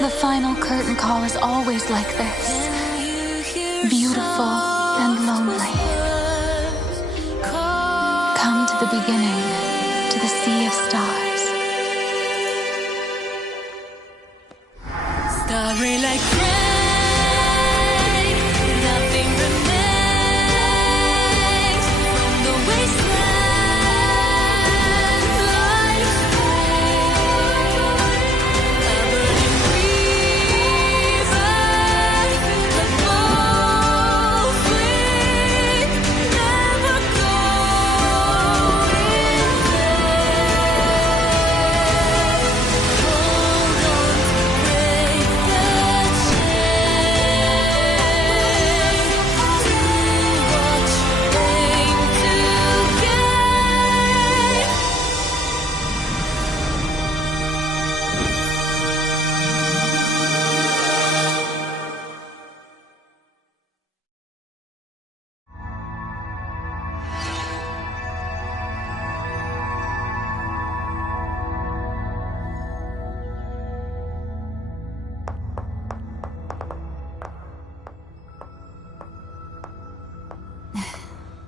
The final curtain call is always like this. Beautiful and lonely. Come to the beginning, to the sea of stars. Starry like rain, nothing remains from the wasteland. Life's a burning river, but both we never go in Hold on to break the chain. Do what you aim to gain.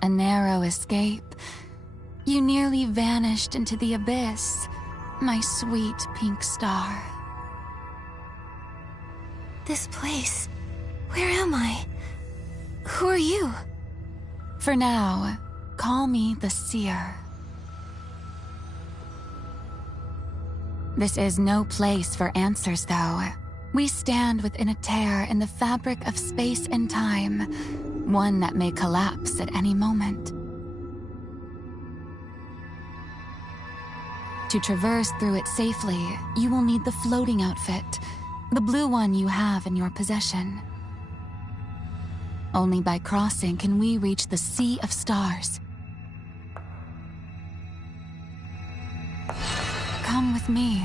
A narrow escape. You nearly vanished into the abyss, my sweet pink star. This place. Where am I? Who are you? For now, call me the Seer. This is no place for answers, though. We stand within a tear in the fabric of space and time, one that may collapse at any moment. To traverse through it safely, you will need the floating outfit, the blue one you have in your possession. Only by crossing can we reach the Sea of Stars. Come with me.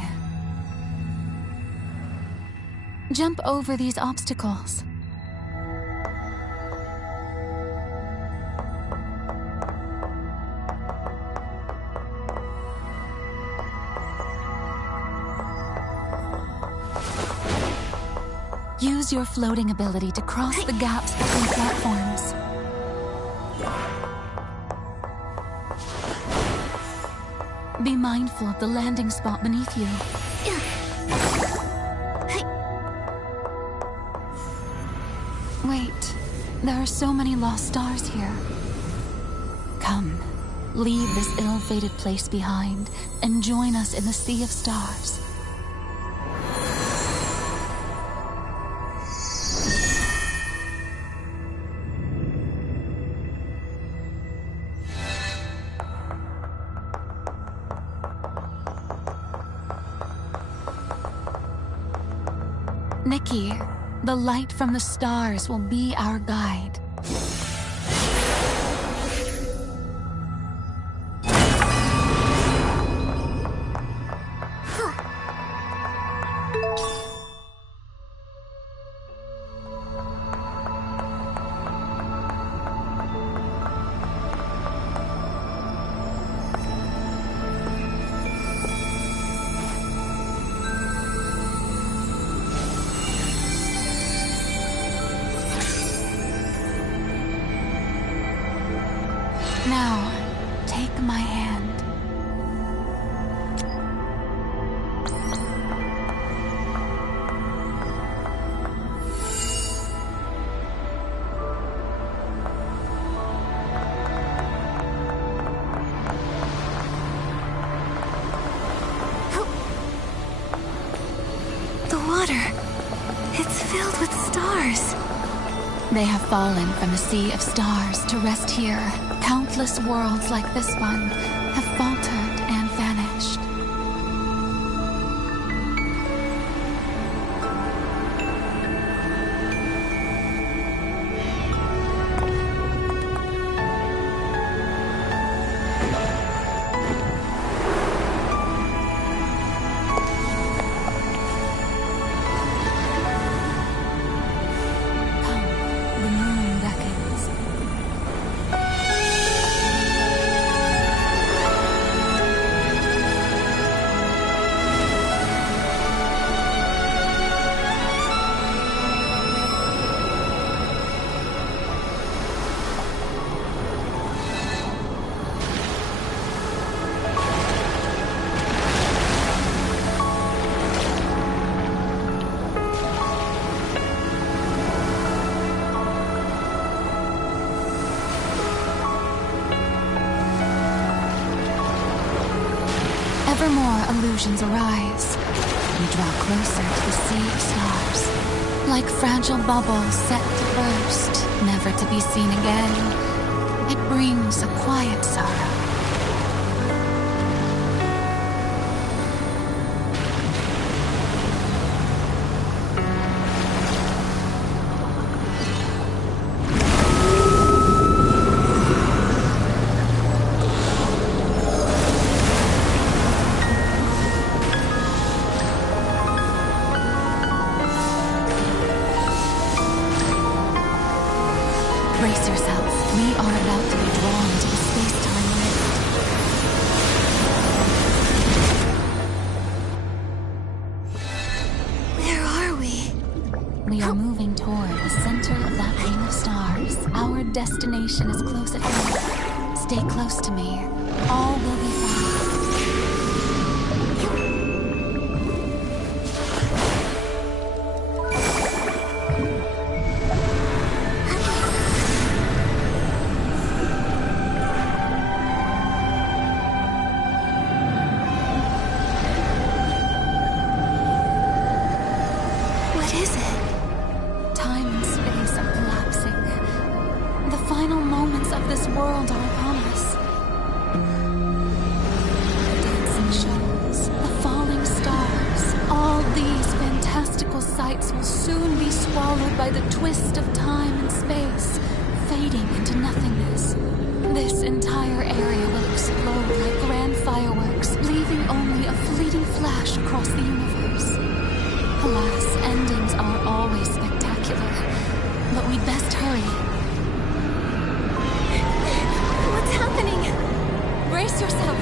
Jump over these obstacles. Use your floating ability to cross the gaps between platforms. Be mindful of the landing spot beneath you. Wait, there are so many lost stars here. Come, leave this ill-fated place behind and join us in the Sea of Stars. Nikki, the light from the stars will be our guide. Now, take my hand. The water. It's filled with stars. They have fallen from the Sea of Stars to rest here. Countless worlds like this one have faltered and vanished. Come, the moon beckons. Ever more illusions arise. We draw closer to the sea of stars. Like fragile bubbles set to burst, never to be seen again. It brings a quiet sorrow. Brace yourself. We are about to be drawn to the space-time rift. Where are we? We are moving toward the center of that ring of stars. Our destination is close at hand. Stay close to me. All will be fine. What is it? Time and space are collapsing. The final moments of this world are upon us. The dancing shows, the falling stars, all these fantastical sights will soon be swallowed by the twist of time and space, fading into nothingness. This entire area will explode like grand fireworks, leaving only a fleeting flash across the universe. Alas, endings are always spectacular, but we'd best hurry. What's happening? Brace yourself!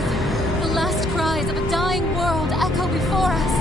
The last cries of a dying world echo before us.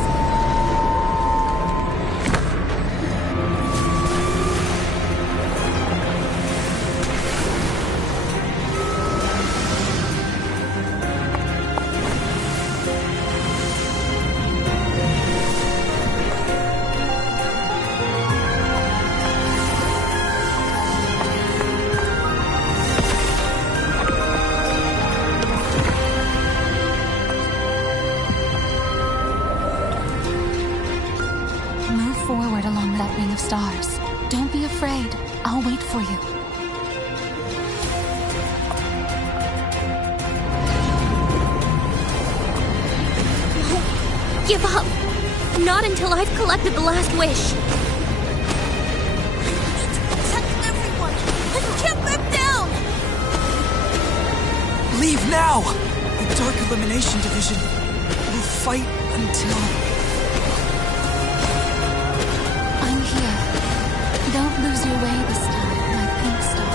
Move forward along that ring of stars. Don't be afraid. I'll wait for you. Give up! Not until I've collected the last wish. Protect everyone! And get them down! Leave now! The Dark Elimination Division will fight until... I'm here. Don't lose your way this time, my pink star.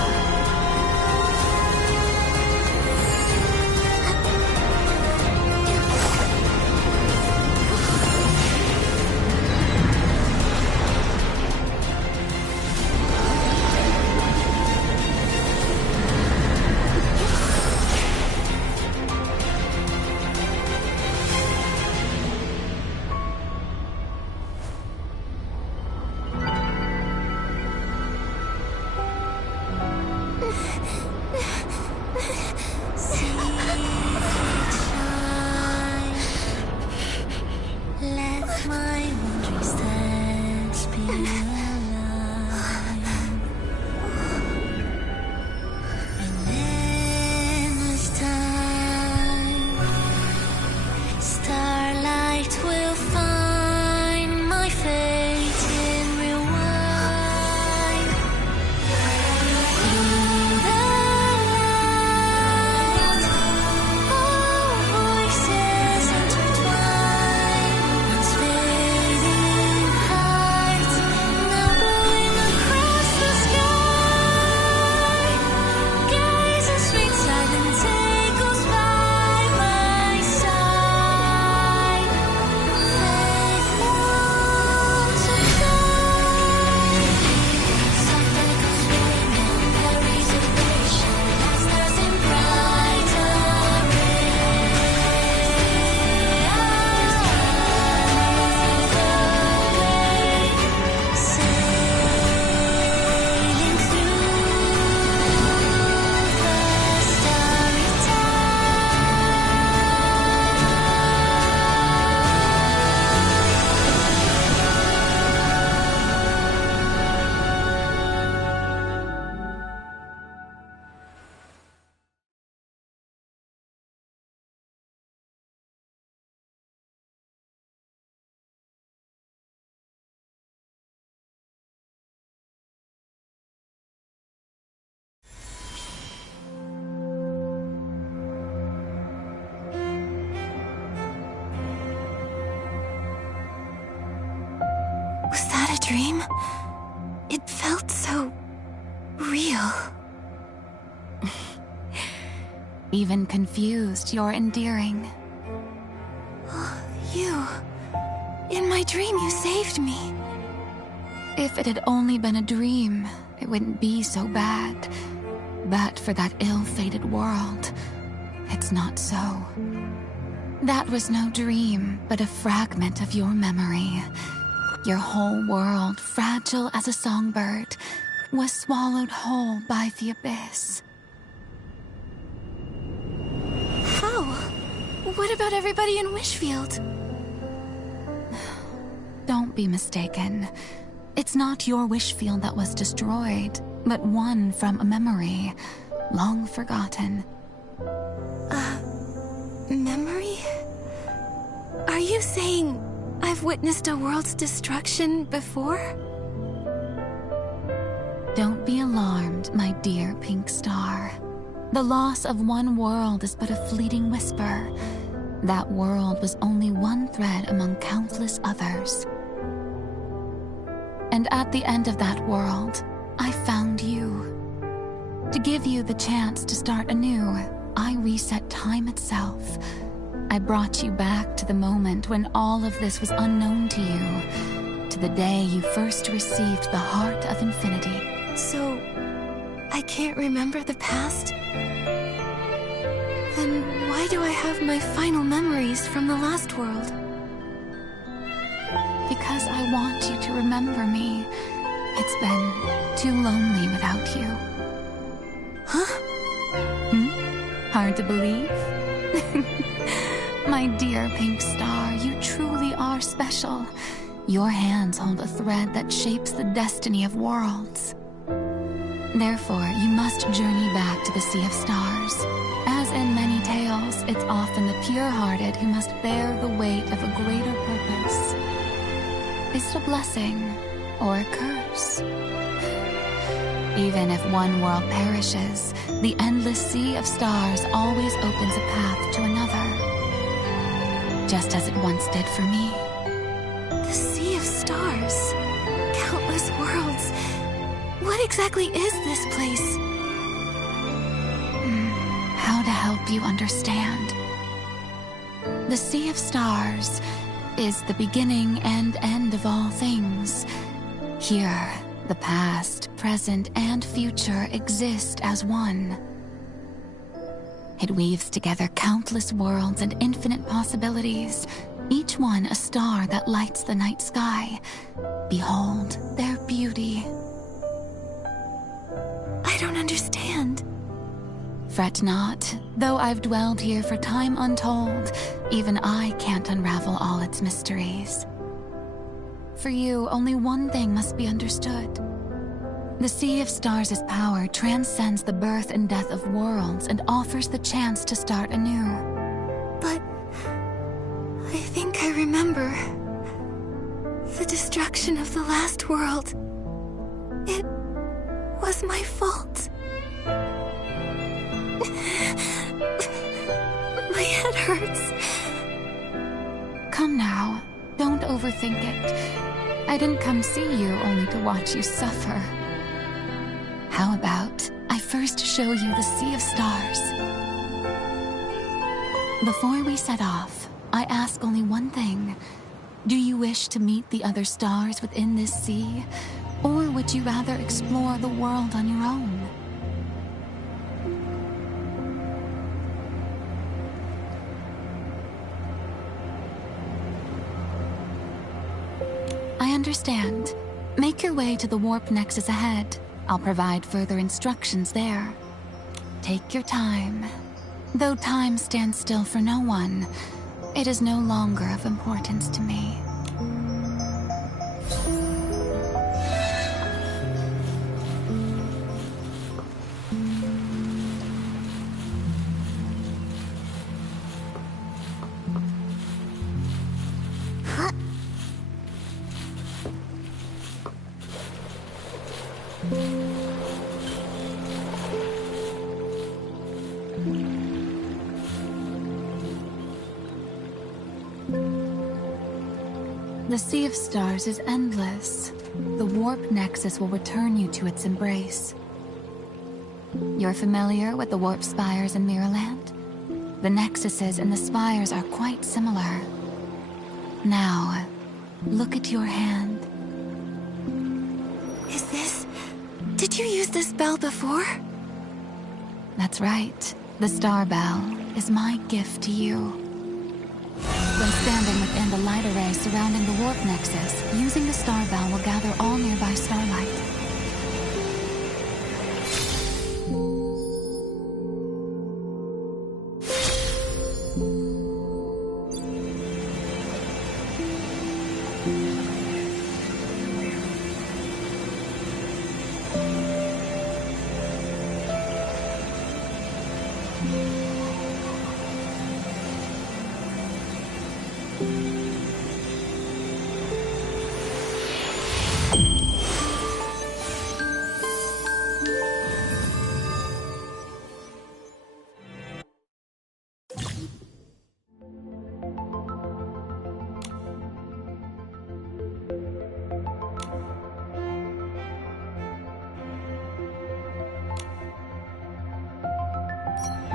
dream, it felt so real. Even confused, you're endearing. You. In my dream, you saved me. If it had only been a dream, it wouldn't be so bad. But for that ill-fated world, it's not so. That was no dream, but a fragment of your memory. Your whole world, fragile as a songbird, was swallowed whole by the abyss. How? What about everybody in Wishfield? Don't be mistaken. It's not your wish field that was destroyed, but one from a memory, long forgotten. Memory? Are you saying I've witnessed a world's destruction before? Don't be alarmed, my dear pink star. The loss of one world is but a fleeting whisper. That world was only one thread among countless others. And at the end of that world, I found you. To give you the chance to start anew, I reset time itself. I brought you back to the moment when all of this was unknown to you, to the day you first received the heart of infinity. So, I can't remember the past? Then why do I have my final memories from the last world? Because I want you to remember me. It's been too lonely without you. Huh? Hard to believe? My dear pink star, you truly are special. Your hands hold a thread that shapes the destiny of worlds. Therefore, you must journey back to the Sea of Stars. As in many tales, it's often the pure-hearted who must bear the weight of a greater purpose. Is it a blessing or a curse? Even if one world perishes, the endless Sea of Stars always opens a path to another. Just as it once did for me. The Sea of Stars. Countless worlds. What exactly is this place? How to help you understand. The Sea of Stars is the beginning and end of all things. Here, the past, present, and future exist as one. It weaves together countless worlds and infinite possibilities, each one a star that lights the night sky. Behold their beauty. I don't understand. Fret not, though I've dwelled here for time untold, even I can't unravel all its mysteries. For you, only one thing must be understood. The Sea of Stars' power transcends the birth and death of worlds and offers the chance to start anew. But I think I remember the destruction of the last world. It was my fault. My head hurts. Come now, don't overthink it. I didn't come see you only to watch you suffer. How about I first show you the Sea of Stars? Before we set off, I ask only one thing. Do you wish to meet the other stars within this sea? Or would you rather explore the world on your own? I understand. Make your way to the warp nexus ahead. I'll provide further instructions there. Take your time. Though time stands still for no one, it is no longer of importance to me. The Sea of Stars is endless. The warp nexus will return you to its embrace. You're familiar with the warp spires in Mirrorland? The nexuses and the spires are quite similar. Now, look at your hand. Is this... Did you use this bell before? That's right. The Star Bell is my gift to you. When standing within the light array surrounding the warp nexus, using the Star Bell will gather all nearby starlight.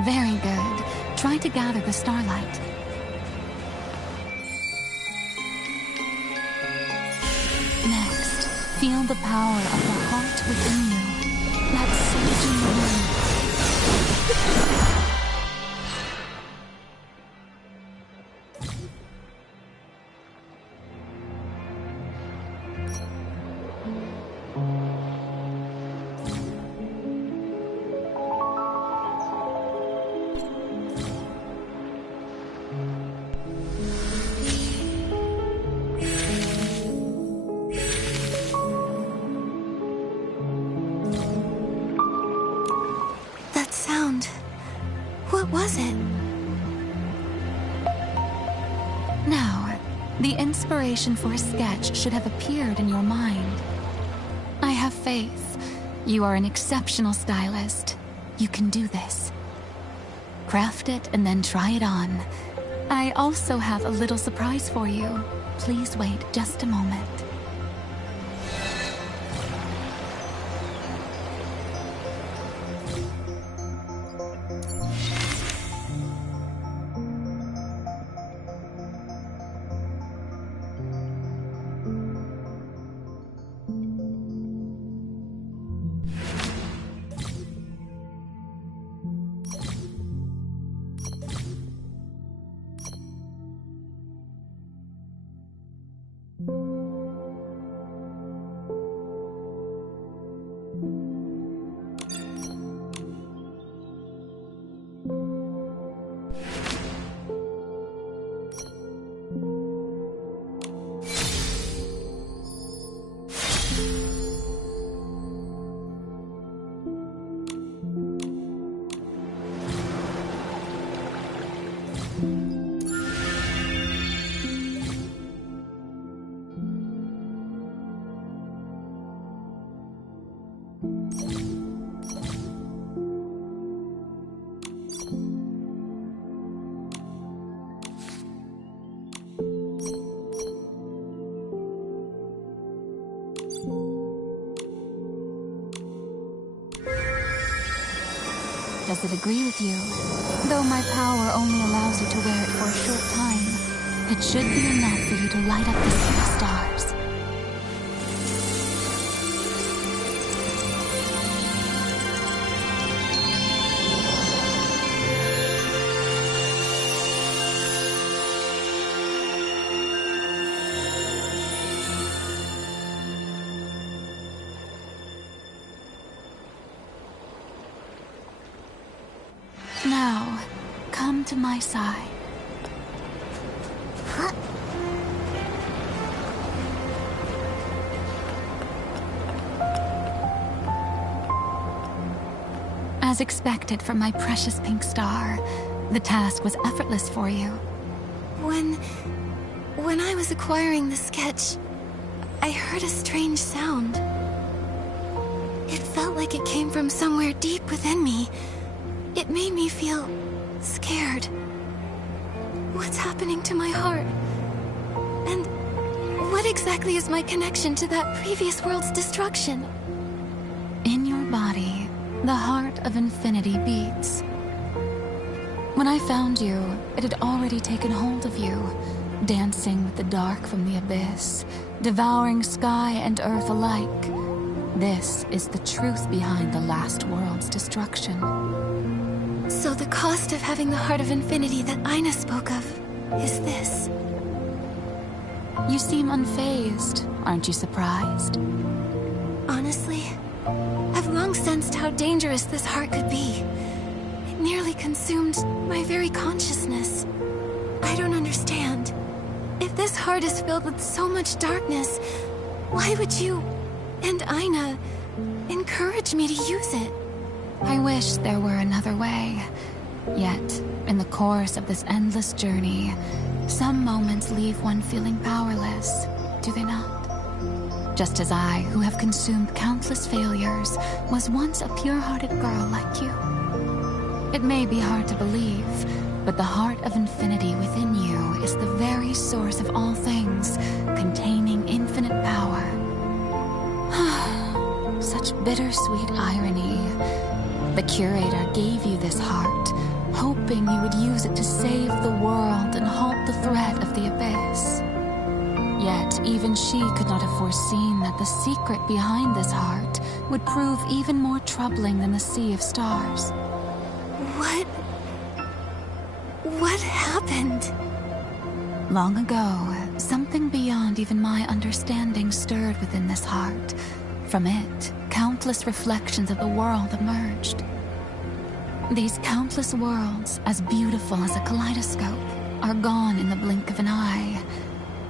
Very good. Try to gather the starlight. Next, feel the power of the heart within you. That surging wind. What was it? Now, the inspiration for a sketch should have appeared in your mind. I have faith. You are an exceptional stylist. You can do this. Craft it and then try it on. I also have a little surprise for you. Please wait just a moment. Does it agree with you? Though my power only allows you to wear it for a short time, it should be enough for you to light up the sea of stars. Now, come to my side. As expected from my precious pink star, the task was effortless for you. When I was acquiring the sketch, I heard a strange sound. It felt like it came from somewhere deep within me. It made me feel scared. What's happening to my heart? And What exactly is my connection to that previous world's destruction? In your body, the heart of infinity beats. When I found you, it had already taken hold of you, dancing with the dark from the abyss, devouring sky and earth alike. This is the truth behind the last world's destruction. So the cost of having the heart of infinity that Aina spoke of is this. You seem unfazed. Aren't you surprised? Honestly, I've long sensed how dangerous this heart could be. It nearly consumed my very consciousness. I don't understand. If this heart is filled with so much darkness, why would you and Aina encourage me to use it? I wish there were another way. Yet, in the course of this endless journey, some moments leave one feeling powerless, do they not? Just as I, who have consumed countless failures, was once a pure-hearted girl like you. It may be hard to believe, but the heart of infinity within you is the very source of all things, containing infinite power. Such bittersweet irony. The curator gave you this heart, hoping you would use it to save the world and halt the threat of the abyss. Yet, even she could not have foreseen that the secret behind this heart would prove even more troubling than the sea of stars. What happened? Long ago, something beyond even my understanding stirred within this heart. From it, countless reflections of the world emerged. These countless worlds, as beautiful as a kaleidoscope, are gone in the blink of an eye.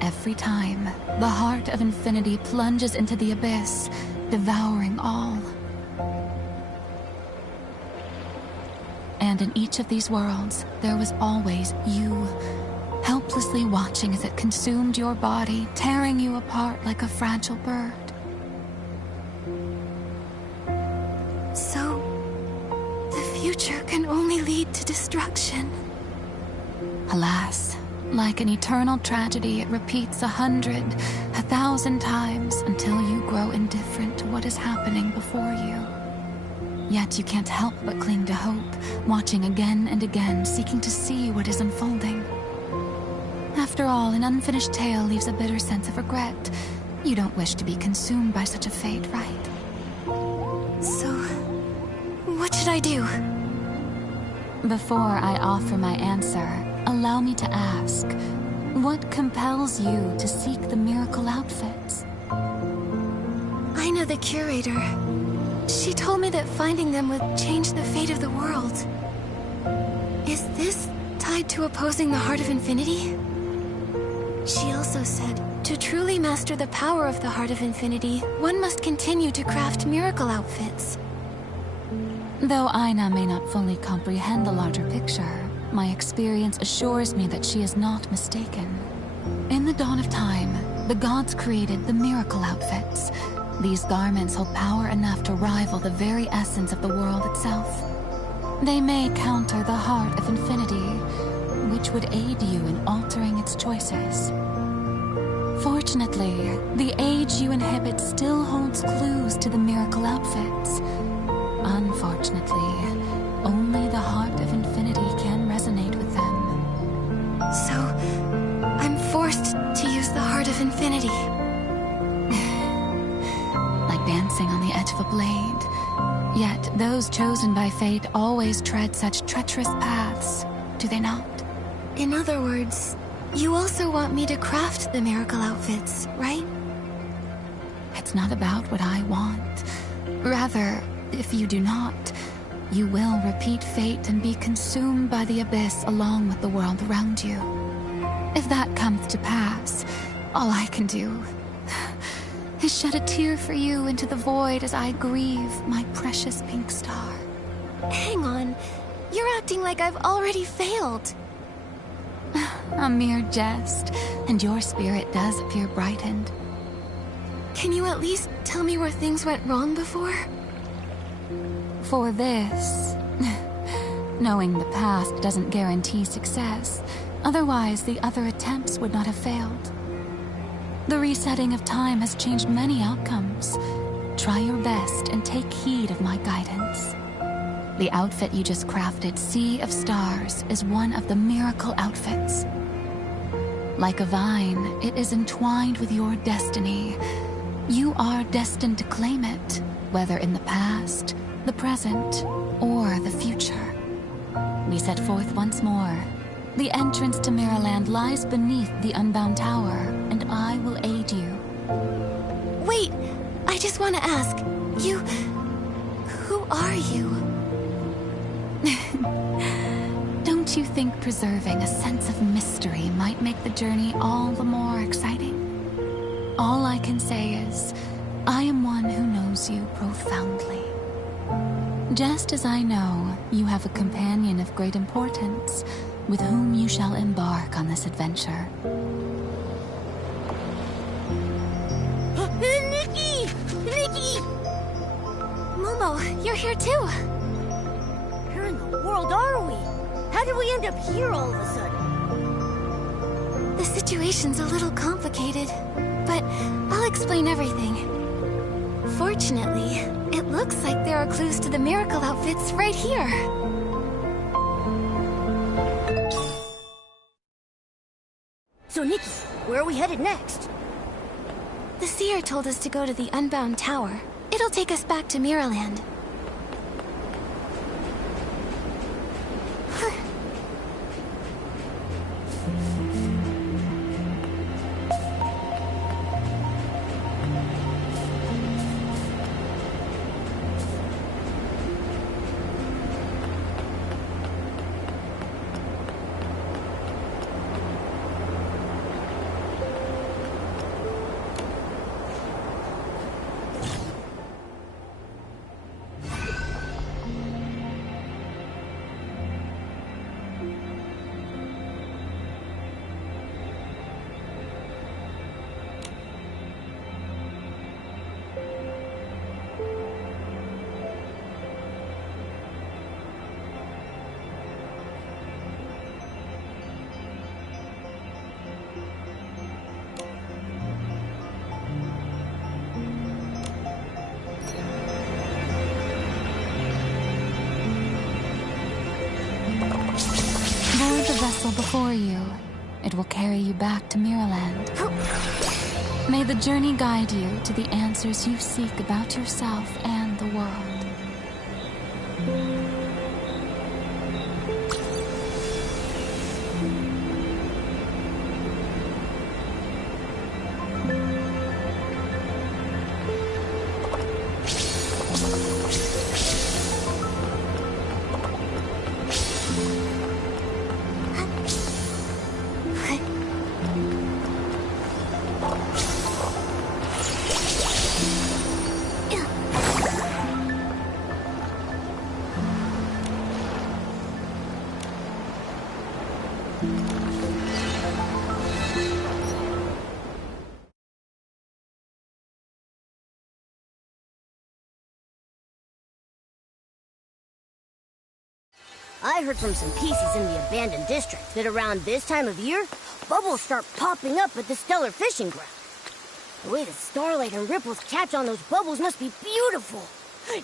Every time, the heart of infinity plunges into the abyss, devouring all. And in each of these worlds, there was always you, helplessly watching as it consumed your body, tearing you apart like a fragile bird. So, the future can only lead to destruction. Alas, like an eternal tragedy, it repeats 100, 1,000 times until you grow indifferent to what is happening before you. Yet you can't help but cling to hope, watching again and again, seeking to see what is unfolding. After all, an unfinished tale leaves a bitter sense of regret. You don't wish to be consumed by such a fate, right? So, what should I do? Before I offer my answer, allow me to ask, what compels you to seek the miracle outfits? Aina, the curator. She told me that finding them would change the fate of the world. Is this tied to opposing the Heart of Infinity? She also said, to truly master the power of the Heart of Infinity, one must continue to craft miracle outfits. Though Aina may not fully comprehend the larger picture, my experience assures me that she is not mistaken. In the dawn of time, the gods created the miracle outfits. These garments hold power enough to rival the very essence of the world itself. They may counter the heart of infinity, which would aid you in altering its choices. Fortunately, the age you inhabit still holds clues to the miracle outfits. Unfortunately, only the heart of infinity can resonate with them. So, I'm forced to use the Heart of Infinity. Like dancing on the edge of a blade. Yet those chosen by fate always tread such treacherous paths, do they not? In other words, you also want me to craft the miracle outfits, right? It's not about what I want. Rather, if you do not, you will repeat fate and be consumed by the abyss along with the world around you. If that comes to pass, all I can do is shed a tear for you into the void as I grieve my precious pink star. Hang on, you're acting like I've already failed. A mere jest, and your spirit does appear brightened. Can you at least tell me where things went wrong before? For this, knowing the past doesn't guarantee success. Otherwise, the other attempts would not have failed. The resetting of time has changed many outcomes. Try your best and take heed of my guidance. The outfit you just crafted, Sea of Stars, is one of the miracle outfits. Like a vine, it is entwined with your destiny. You are destined to claim it, whether in the past, the present, or the future. We set forth once more. The entrance to Mirrorland lies beneath the Unbound Tower, and I will aid you. Wait, I just want to ask, who are you? Don't you think preserving a sense of mystery might make the journey all the more exciting? All I can say is, I am one who knows you profoundly. Just as I know you have a companion of great importance, with whom you shall embark on this adventure. Nikki! Nikki! Momo, you're here too. Where in the world are we? How did we end up here all of a sudden? The situation's a little complicated, but I'll explain everything. Fortunately, it looks like there are clues to the miracle outfits right here. So, Nikki, where are we headed next? The seer told us to go to the Unbound Tower. It'll take us back to Mirrorland. Board the vessel before you. It will carry you back to Mirrorland. May the journey guide you to the answers you seek about yourself and the world. I heard from some pieces in the abandoned district that around this time of year, bubbles start popping up at the stellar fishing ground. The way the starlight and ripples catch on those bubbles must be beautiful.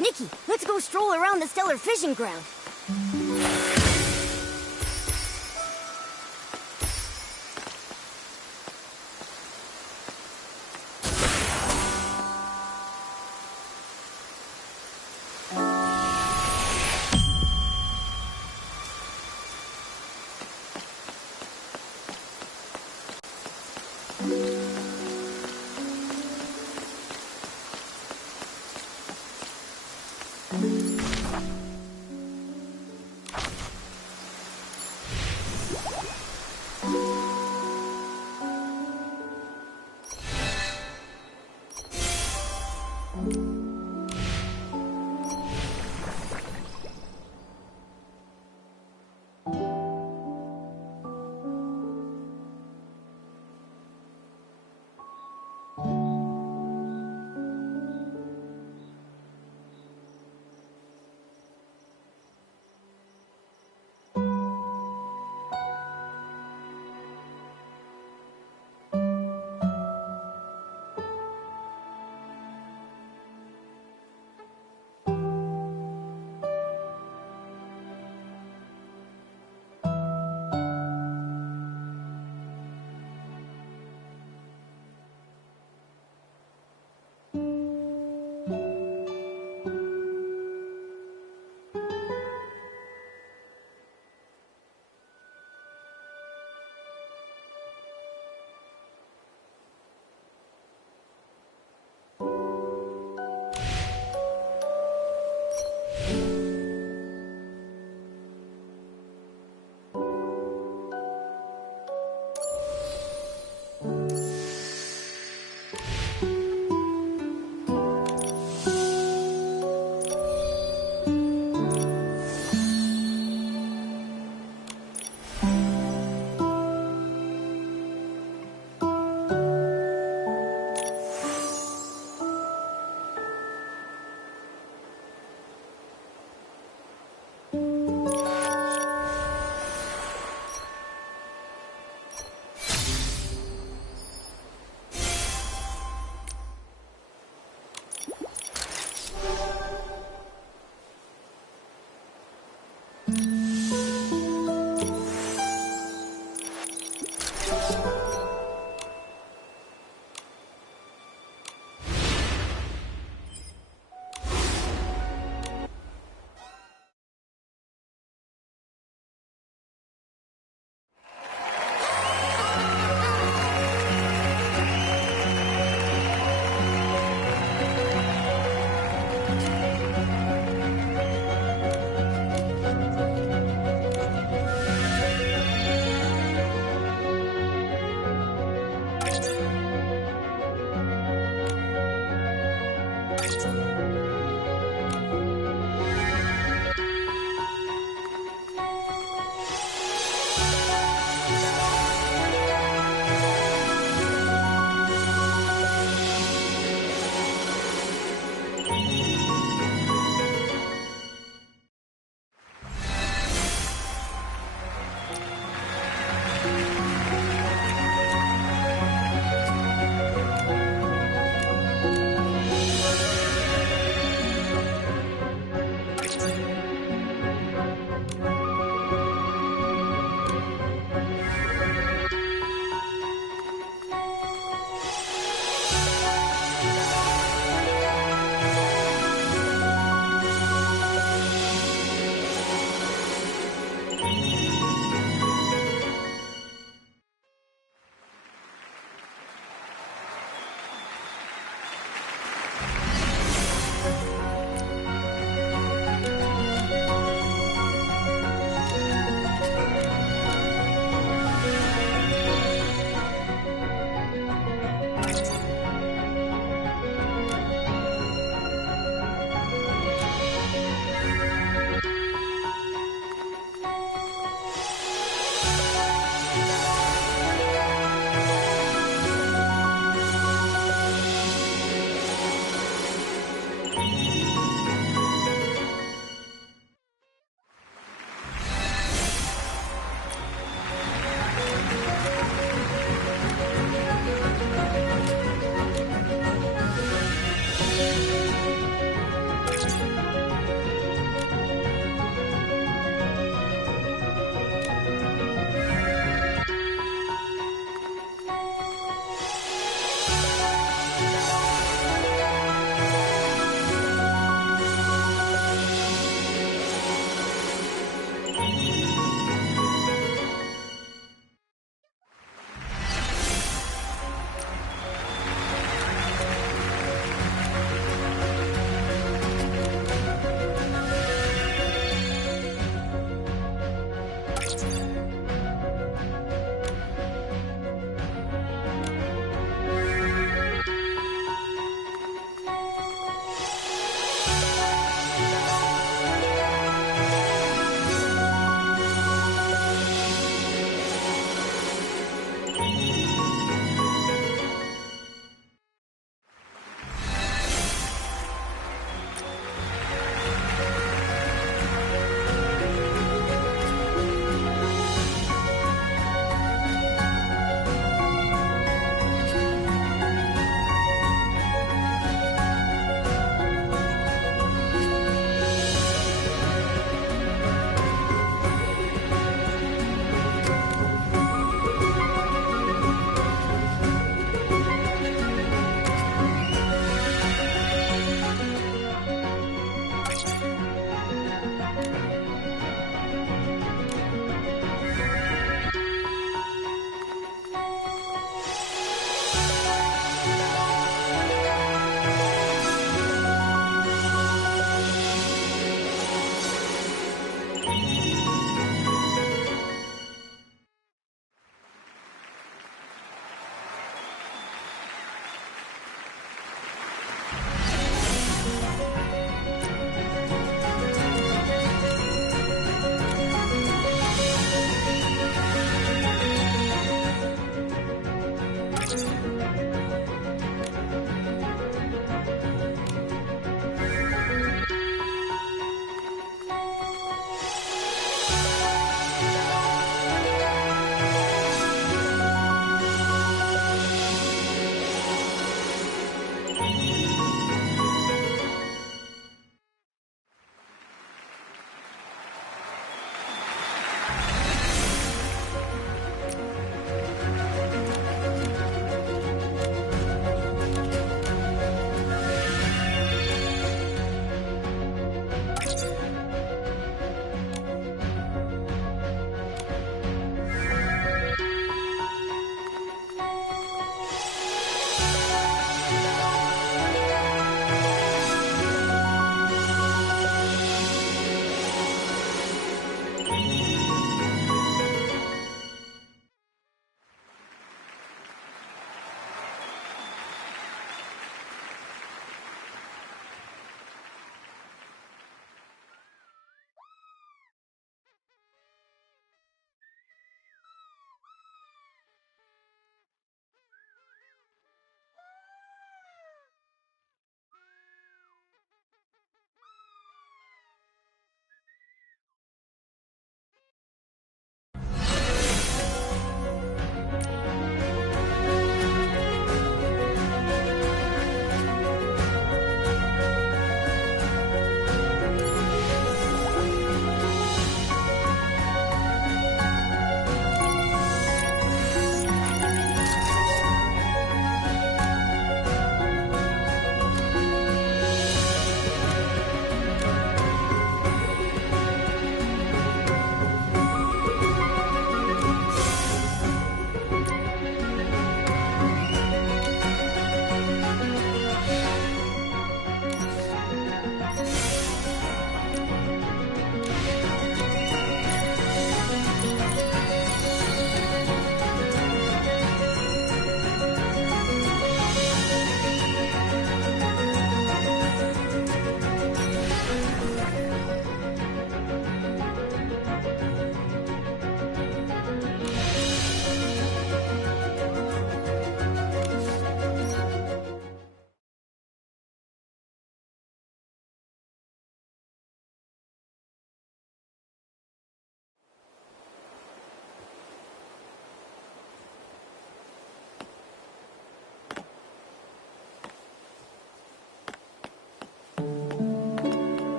Nikki, let's go stroll around the stellar fishing ground.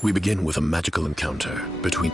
We begin with a magical encounter between...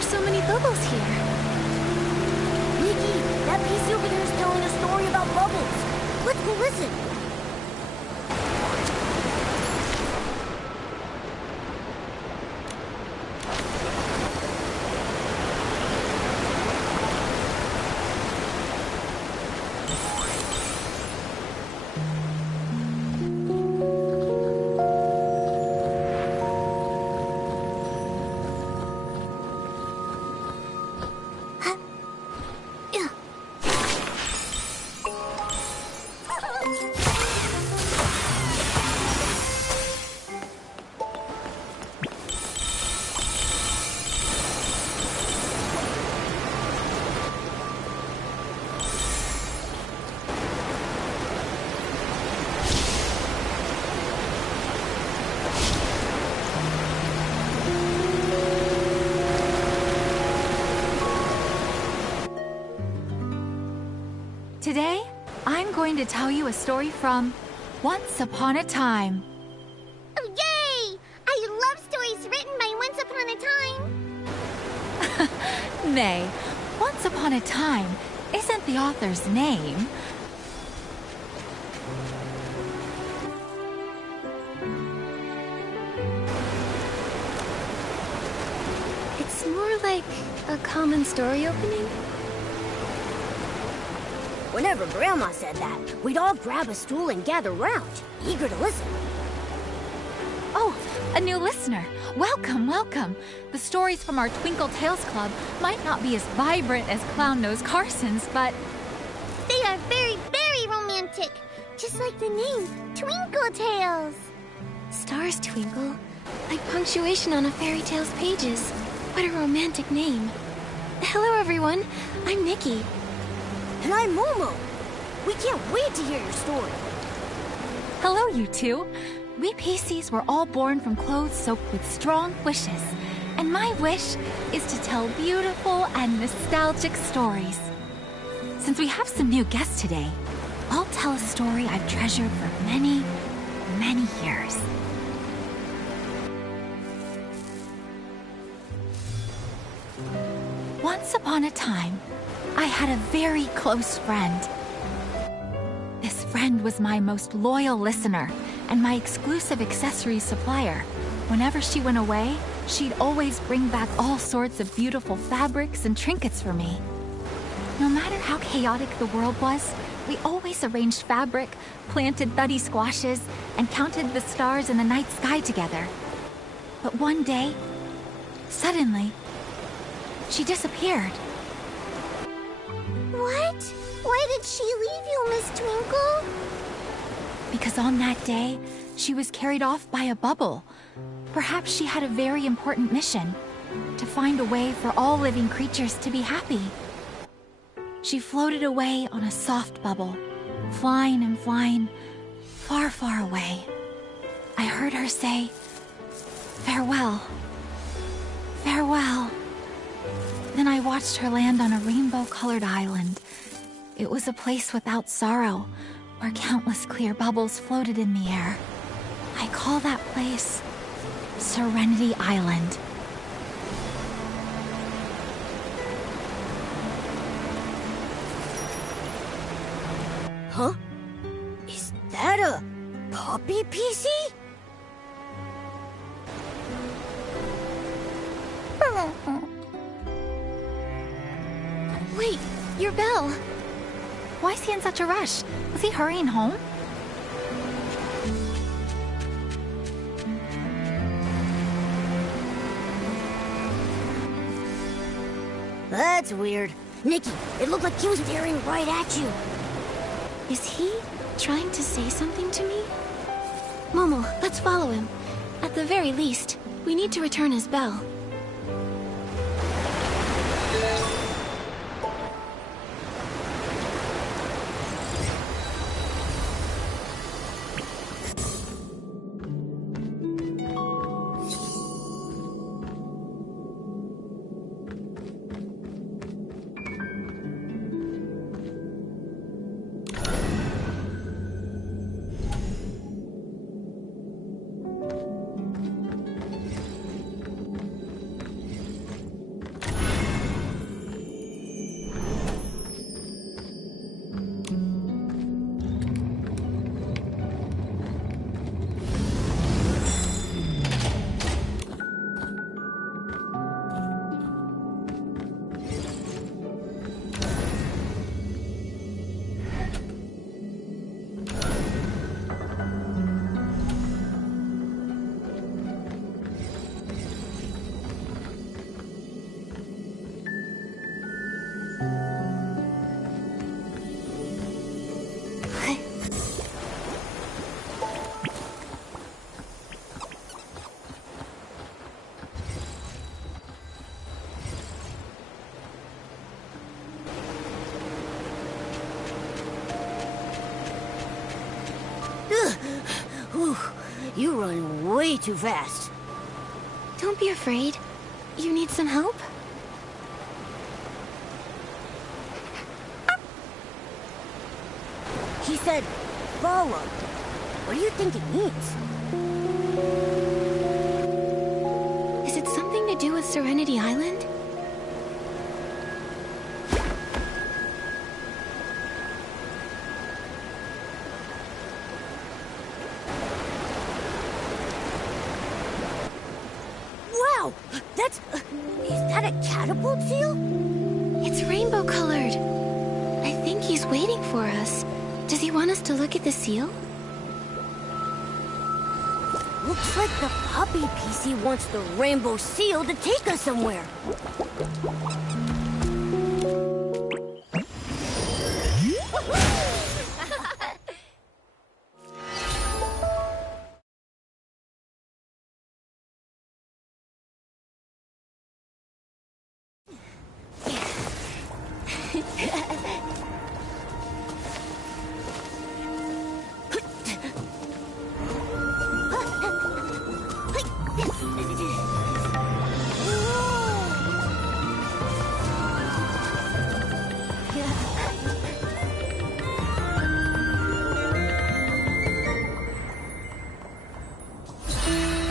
are so many bubbles here? Nikki, that PC over there is telling a story about bubbles. Let's go listen. Today, I'm going to tell you a story from Once Upon a Time. Oh, yay! I love stories written by Once Upon a Time. Nay, Once Upon a Time isn't the author's name. It's more like a common story opening. Whenever Grandma said that, we'd all grab a stool and gather round, eager to listen. Oh, a new listener. Welcome, welcome. The stories from our Twinkle Tales Club might not be as vibrant as Clown Nose Carson's, but They are very, very romantic. Just like the name, Twinkle Tales. Stars twinkle, like punctuation on a fairy tale's pages. What a romantic name. Hello, everyone. I'm Nikki. And I'm Momo. We can't wait to hear your story. hello, you two. We PCs were all born from clothes soaked with strong wishes, and my wish is to tell beautiful and nostalgic stories. Since we have some new guests today, I'll tell a story I've treasured for many, many years. Once upon a time, I had a very close friend. This friend was my most loyal listener and my exclusive accessories supplier. Whenever she went away, she'd always bring back all sorts of beautiful fabrics and trinkets for me. No matter how chaotic the world was, we always arranged fabric, planted thuddy squashes, and counted the stars in the night sky together. But one day, suddenly, she disappeared. What? Why did she leave you, Miss Twinkle? Because on that day, she was carried off by a bubble. Perhaps she had a very important mission, to find a way for all living creatures to be happy. She floated away on a soft bubble, flying and flying, far, far away. I heard her say, "Farewell, farewell." Then I watched her land on a rainbow-colored island. It was a place without sorrow, where countless clear bubbles floated in the air. I call that place Serenity Island. Huh? Is that a puppy PC? Wait, your bell. Why is he in such a rush? Was he hurrying home? That's weird. Nikki, it looked like he was staring right at you. Is he trying to say something to me? Momo, let's follow him. At the very least, we need to return his bell. You run way too fast. Don't be afraid. You need some help? He said, follow. What do you think it means? Is it something to do with Serenity Island? Wow! That's... is that a catapult seal? It's rainbow colored. I think he's waiting for us. Does he want us to look at the seal? Looks like the puppy PC wants the rainbow seal to take us somewhere.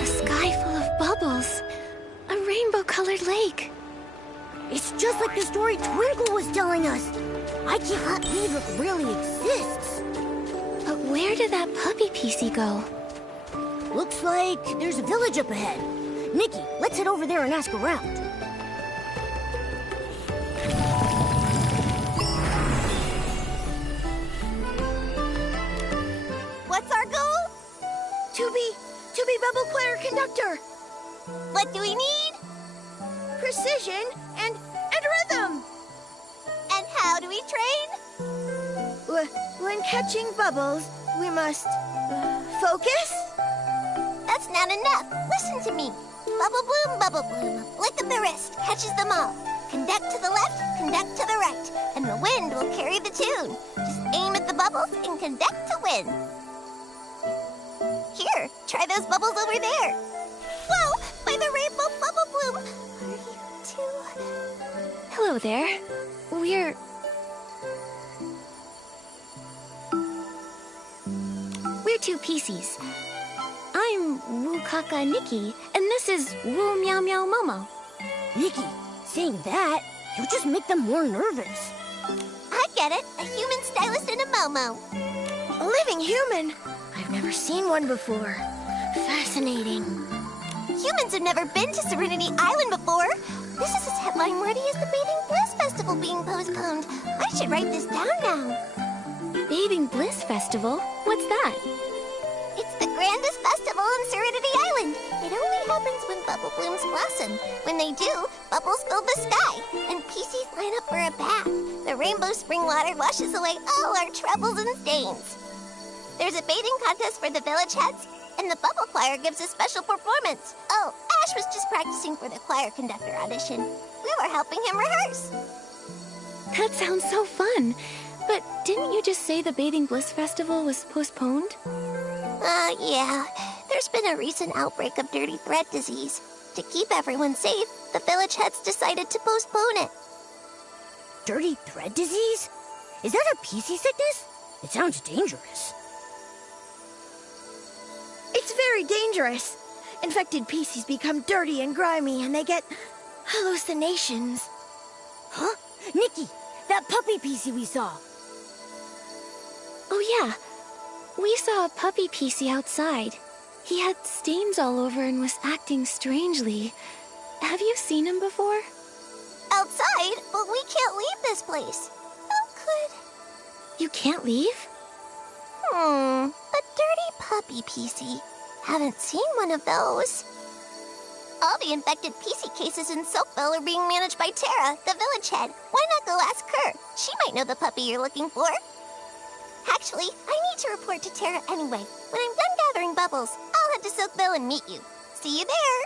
A sky full of bubbles. A rainbow-colored lake. It's just like the story Twinkle was telling us. I can't believe it really exists. But where did that puppy PC go? Looks like there's a village up ahead. Nikki, let's head over there and ask around. What's our goal? To be Bubble Choir Conductor. What do we need? Precision and rhythm. And how do we train? When catching bubbles, we must focus. That's not enough. Listen to me. Bubble bloom, flick of the wrist, catches them all. Conduct to the left, conduct to the right, and the wind will carry the tune. Just aim at the bubbles and conduct to win. Here, try those bubbles over there. Whoa, by the rainbow bubble bloom. Are you too? Hello there. We're two PCs. I'm Wukaka Nikki, and this is Wu Meow Meow Momo. Nikki, saying that, you'll just make them more nervous. I get it. A human stylist and a Momo. A living human? I've never seen one before. Fascinating. Humans have never been to Serenity Island before. This is as headline worthy as the Bathing Bliss Festival being postponed. I should write this down now. Bathing Bliss Festival? What's that? It's the grandest festival on Serenity Island. It only happens when bubble blooms blossom. When they do, bubbles fill the sky, and PCs line up for a bath. The rainbow spring water washes away all our troubles and stains. There's a bathing contest for the village heads, and the bubble choir gives a special performance. Oh, Ash was just practicing for the choir conductor audition. We were helping him rehearse. That sounds so fun. But didn't you just say the Bathing Bliss Festival was postponed? Yeah. There's been a recent outbreak of dirty thread disease. To keep everyone safe, the village heads decided to postpone it. Dirty thread disease? Is that a PC sickness? It sounds dangerous. It's very dangerous. Infected PCs become dirty and grimy, and they get hallucinations. Huh? Nikki, that puppy PC we saw. Oh yeah. We saw a puppy PC outside. He had stains all over and was acting strangely. Have you seen him before? Outside? But we can't leave this place. How could... You can't leave? A dirty puppy PC. Haven't seen one of those. All the infected PC cases in Soapville are being managed by Tara, the village head. Why not go ask her? She might know the puppy you're looking for. Actually, I need to report to Tara anyway. When I'm done gathering bubbles, I'll head to Soapville and meet you. See you there.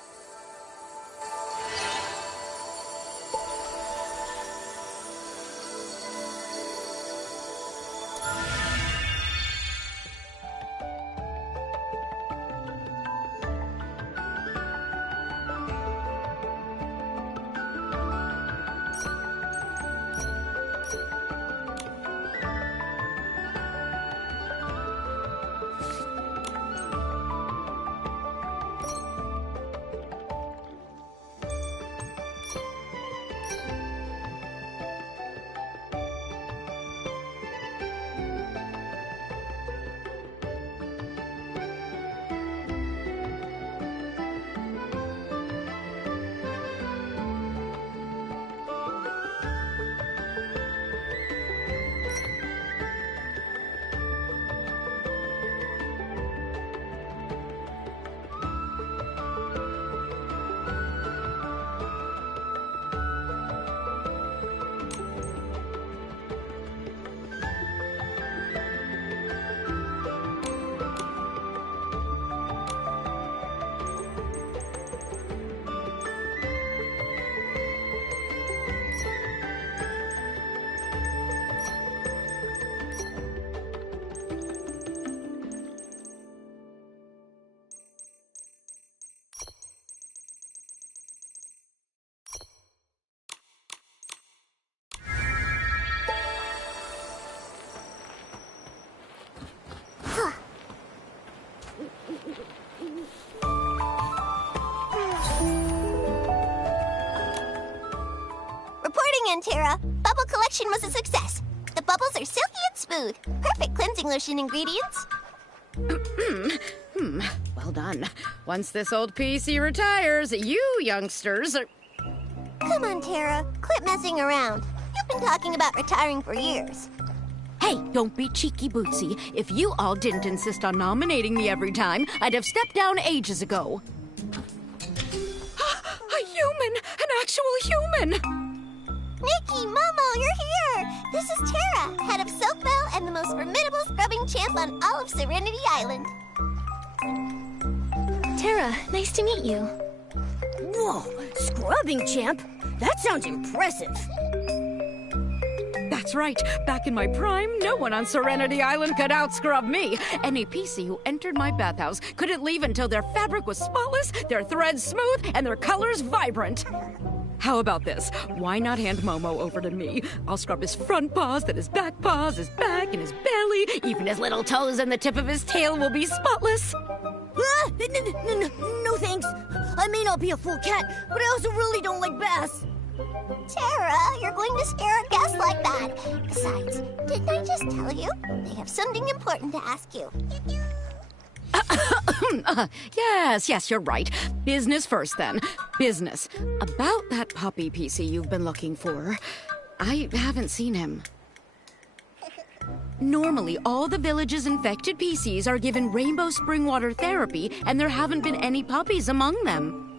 hand, Tara. Bubble collection was a success. The bubbles are silky and smooth. Perfect cleansing lotion ingredients. Well done. Once this old PC retires, you youngsters are... Come on, Tara. Quit messing around. You've been talking about retiring for years. Hey, don't be cheeky, Bootsy. If you all didn't insist on nominating me every time, I'd have stepped down ages ago. A human! An actual human! Nikki, Momo, you're here! This is Tara, head of Silkville and the most formidable scrubbing champ on all of Serenity Island. Tara, nice to meet you. Whoa, scrubbing champ? That sounds impressive. That's right. Back in my prime, no one on Serenity Island could outscrub me. Any PC who entered my bathhouse couldn't leave until their fabric was spotless, their threads smooth, and their colors vibrant. How about this? Why not hand Momo over to me? I'll scrub his front paws, then his back paws, his back, and his belly. Even his little toes and the tip of his tail will be spotless. No thanks. I may not be a full cat, but I also really don't like baths. Tara, you're going to scare a guest like that. Besides, didn't I just tell you? They have something important to ask you. Yes, you're right. Business first, then. Business. About that puppy PC you've been looking for. I haven't seen him. Normally, all the village's infected PCs are given rainbow spring water therapy, and there haven't been any puppies among them.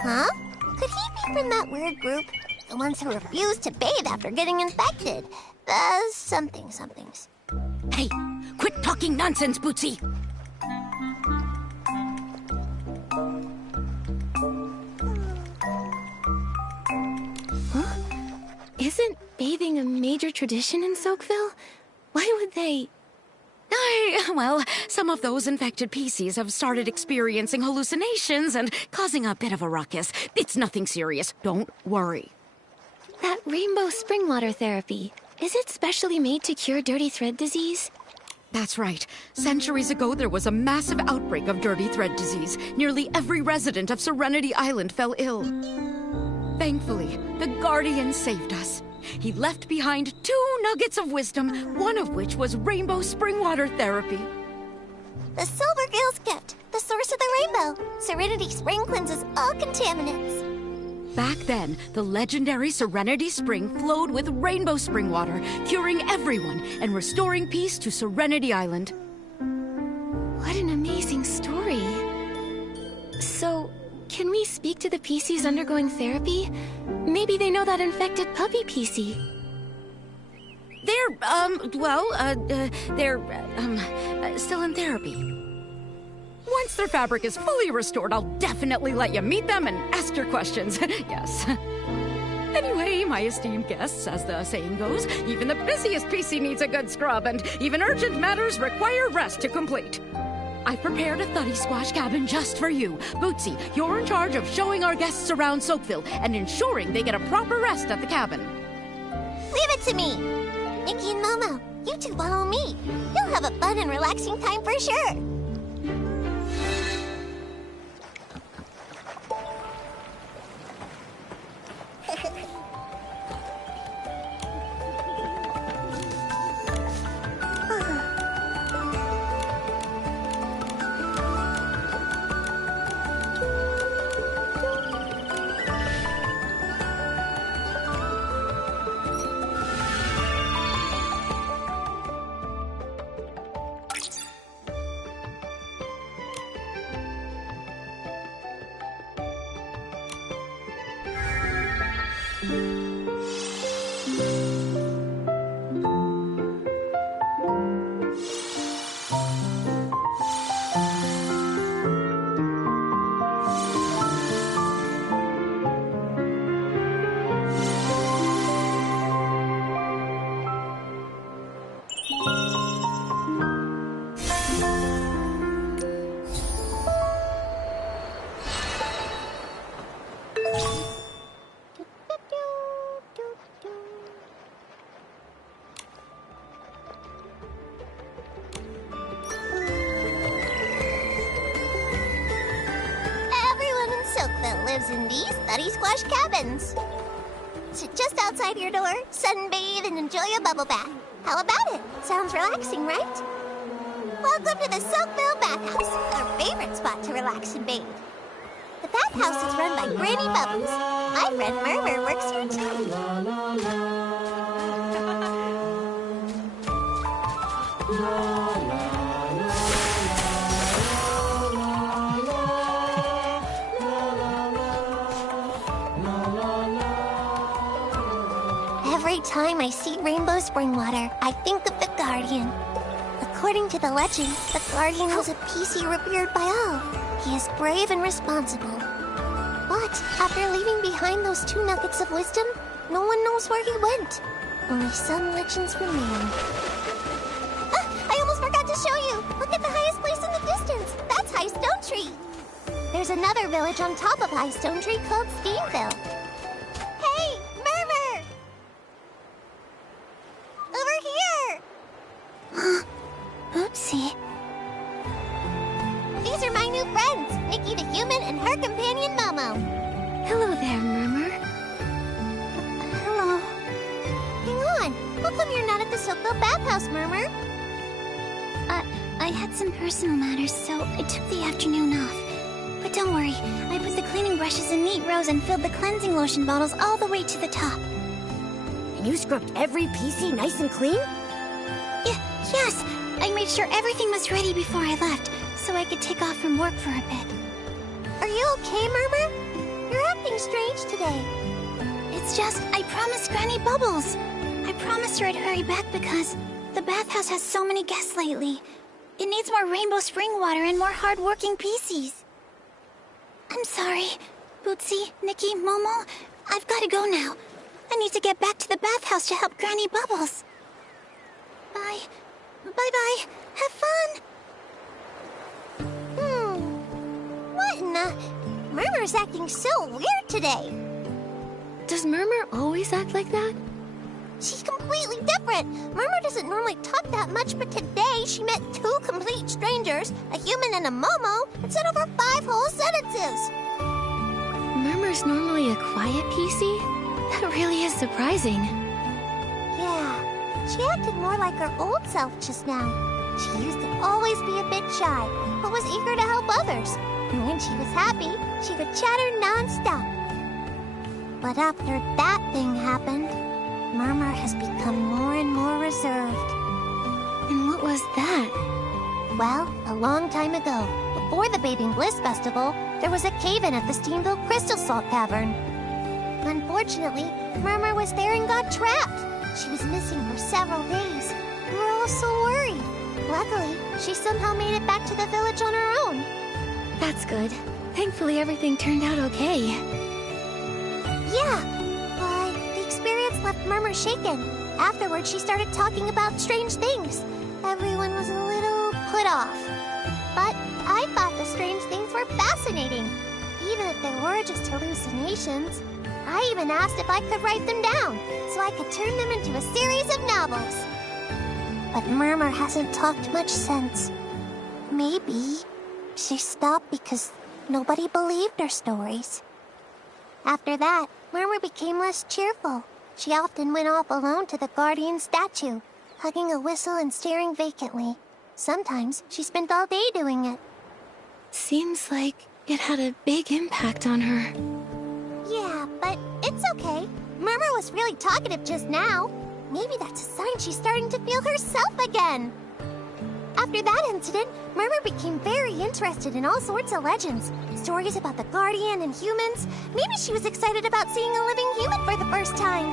Huh? Could he be from that weird group? The ones who refuse to bathe after getting infected. The somethings. Hey, quit talking nonsense, Bootsy! Isn't bathing a major tradition in Soakville? Why would they... Well, some of those infected PCs have started experiencing hallucinations and causing a bit of a ruckus. It's nothing serious. Don't worry. That rainbow spring water therapy, is it specially made to cure dirty thread disease? That's right. Centuries ago, there was a massive outbreak of dirty thread disease. Nearly every resident of Serenity Island fell ill. Thankfully, the Guardian saved us. He left behind 2 nuggets of wisdom, one of which was rainbow spring water therapy. The Silver Gill's gift, the source of the rainbow. Serenity Spring cleanses all contaminants. Back then, the legendary Serenity Spring flowed with rainbow spring water, curing everyone and restoring peace to Serenity Island. What an amazing story. So, can we speak to the PCs undergoing therapy? Maybe they know that infected puppy PC. They're still in therapy. Once their fabric is fully restored, I'll definitely let you meet them and ask your questions. Yes. Anyway, my esteemed guests, as the saying goes, even the busiest PC needs a good scrub, and even urgent matters require rest to complete. I've prepared a thuddy squash cabin just for you. Bootsy, you're in charge of showing our guests around Soakville and ensuring they get a proper rest at the cabin. Leave it to me. Nikki and Momo, you two follow me. You'll have a fun and relaxing time for sure. Everyone in Silkville lives in these thuddy squash cabins. sit just outside your door, sunbathe, and enjoy a bubble bath. How about it? Sounds relaxing, right? Welcome to the Soakville Bathhouse, our favorite spot to relax and bathe. The bathhouse is run by Granny Bubbles. My friend Murmur works here too. Every time I see rainbow spring water, I think of the Guardian. According to the legend, the Guardian was a PC revered by all. He is brave and responsible. But after leaving behind those 2 nuggets of wisdom, no one knows where he went. Only some legends remain. Ah, I almost forgot to show you! Look at the highest place in the distance! That's High Stone Tree! There's another village on top of High Stone Tree called Steamville. Hey, Murmur! Over here! Oopsie. These are my new friends, Nikki the human and her companion Momo. Hello there, Murmur. Hello. Hang on. How come you're not at the Soakville Bathhouse, Murmur? I had some personal matters, so I took the afternoon off. But don't worry, I put the cleaning brushes in neat rows and filled the cleansing lotion bottles all the way to the top. And you scrubbed every PC nice and clean? Yes, I made sure everything was ready before I left, so I could take off from work for a bit. Are you okay, Murmur? You're acting strange today. It's just, I promised Granny Bubbles. I promised her I'd hurry back because the bathhouse has so many guests lately. It needs more rainbow spring water and more hard-working PCs. I'm sorry. Bootsy, Nikki, Momo, I've got to go now. I need to get back to the bathhouse to help Granny Bubbles. Bye. Bye-bye. Have fun. What in the... Murmur's acting so weird today. Does Murmur always act like that? She's completely different. Murmur doesn't normally talk that much, but today she met 2 complete strangers, a human and a Momo, and said over 5 whole sentences. Murmur's normally a quiet PC? That really is surprising. Yeah, she acted more like her old self just now. She used to always be a bit shy, but was eager to help others. And when she was happy, she would chatter non-stop. But after that thing happened, Murmur has become more and more reserved. And what was that? Well, a long time ago, before the Bathing Bliss Festival, there was a cave-in at the Steamville Crystal Salt Cavern. Unfortunately, Murmur was there and got trapped. She was missing for several days. We were all so worried. Luckily, she somehow made it back to the village on her own. That's good. Thankfully, everything turned out okay. Yeah, but the experience left Murmur shaken. Afterwards, she started talking about strange things. Everyone was a little put off. But I thought the strange things were fascinating, even if they were just hallucinations. I even asked if I could write them down, so I could turn them into a series of novels. But Murmur hasn't talked much since. Maybe she stopped because nobody believed her stories. After that, Murmur became less cheerful. She often went off alone to the Guardian statue, hugging a whistle and staring vacantly. Sometimes she spent all day doing it. Seems like it had a big impact on her. Yeah, but it's okay. Murmur was really talkative just now. Maybe that's a sign she's starting to feel herself again. After that incident, Murmur became very interested in all sorts of legends. Stories about the Guardian and humans. Maybe she was excited about seeing a living human for the first time.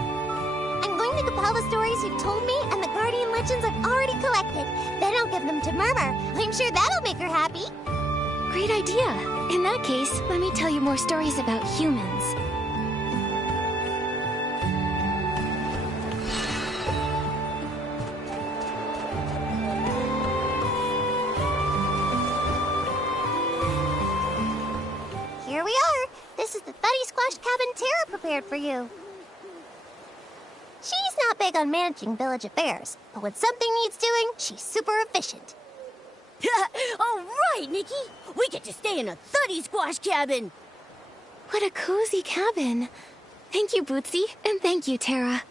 I'm going to compile the stories you've told me and the Guardian legends I've already collected. Then I'll give them to Murmur. I'm sure that'll make her happy. Great idea. In that case, let me tell you more stories about humans. Here we are. This is the Thuddy Squash Cabin Tara prepared for you. She's not big on managing village affairs, but when something needs doing, she's super efficient. All right, Nikki. We get to stay in a Thuddy Squash cabin. What a cozy cabin. Thank you, Bootsy, and thank you, Tara.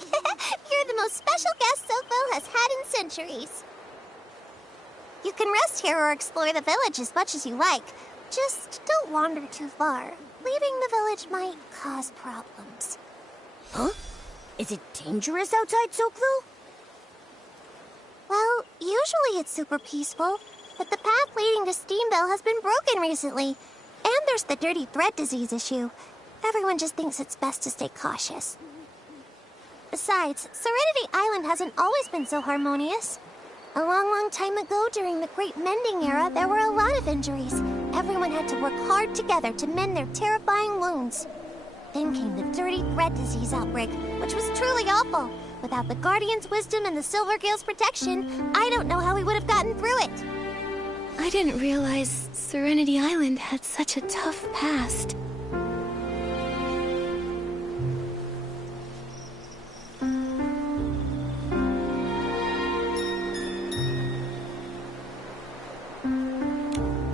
You're the most special guest Soakville has had in centuries. You can rest here or explore the village as much as you like. Just don't wander too far. Leaving the village might cause problems. Huh? Is it dangerous outside Soakville? Well, usually it's super peaceful, but the path leading to Steamville has been broken recently. And there's the dirty thread disease issue. Everyone just thinks it's best to stay cautious. Besides, Serenity Island hasn't always been so harmonious. A long time ago, during the Great Mending Era, there were a lot of injuries. Everyone had to work hard together to mend their terrifying wounds. Then came the dirty thread disease outbreak, which was truly awful. Without the Guardian's wisdom and the Silvergale's protection, I don't know how we would have gotten through it. I didn't realize Serenity Island had such a tough past.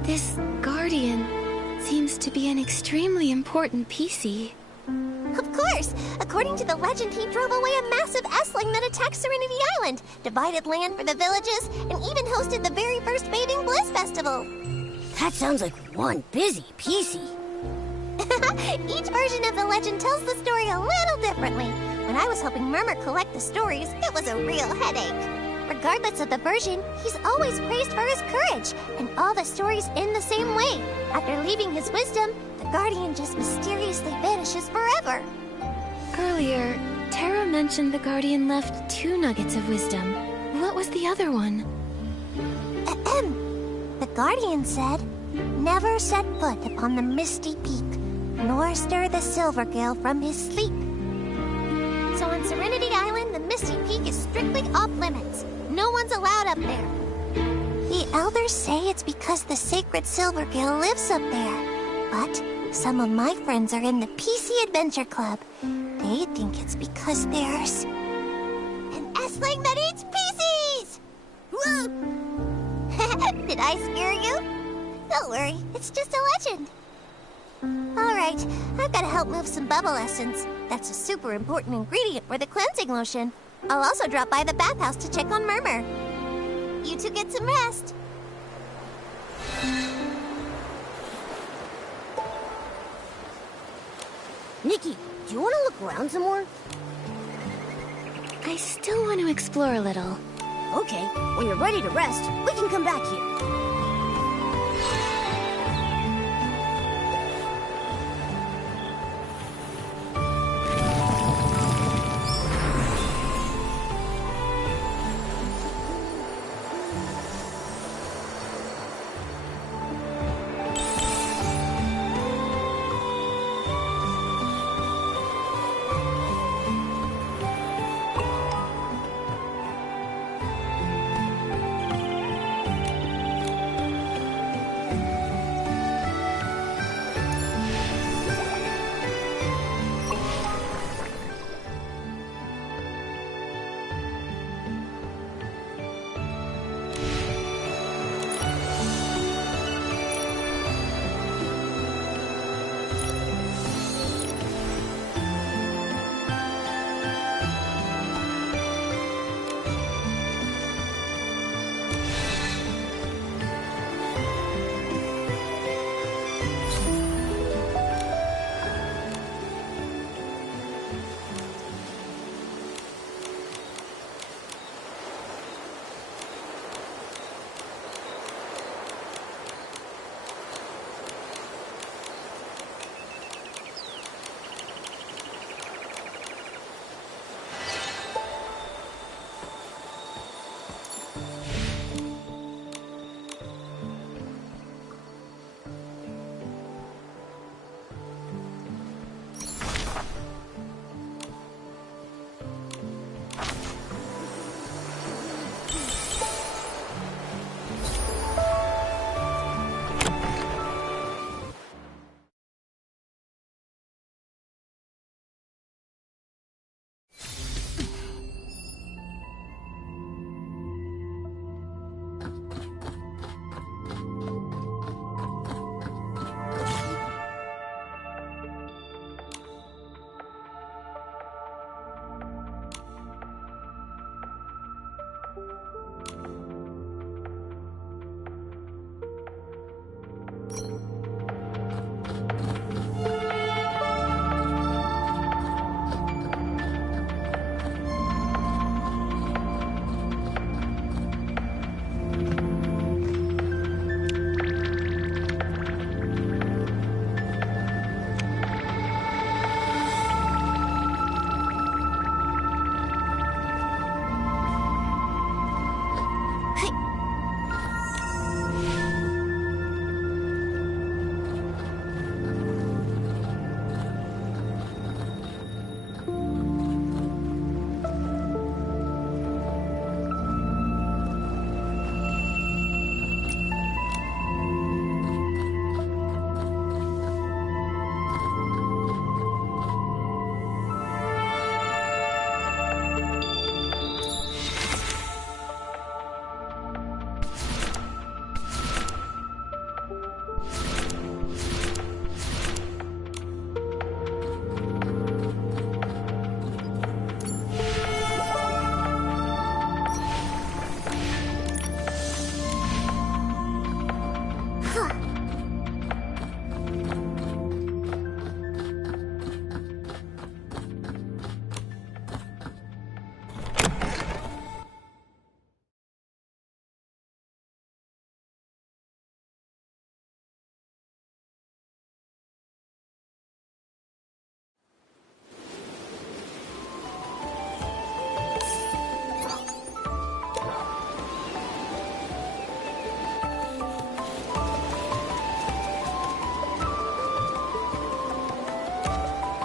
This Guardian seems to be an extremely important PC. Of course! According to the legend, he drove away a massive S-Ling that attacked Serenity Island, divided land for the villages, and even hosted the very first Bathing Bliss Festival. That sounds like one busy PC. Each version of the legend tells the story a little differently. When I was helping Murmur collect the stories, it was a real headache. Regardless of the version, he's always praised for his courage, and all the stories end the same way. After leaving his wisdom, the Guardian just mysteriously vanishes forever. Earlier, Tara mentioned the Guardian left 2 nuggets of wisdom. What was the other one? Ahem. The Guardian said, "Never set foot upon the misty peak, nor stir the Silvergale from his sleep." So on Serenity Island, the Misty Peak is strictly off limits. No one's allowed up there. The elders say it's because the sacred Silvergale lives up there. But some of my friends are in the PC Adventure Club. They think it's because there's an S-Ling that eats PCs! Whoa! Did I scare you? Don't worry, it's just a legend. Alright, I've got to help move some bubble essence. That's a super important ingredient for the cleansing lotion. I'll also drop by the bathhouse to check on Murmur. You two get some rest. Nikki, do you want to look around some more? I still want to explore a little. Okay, when you're ready to rest, we can come back here.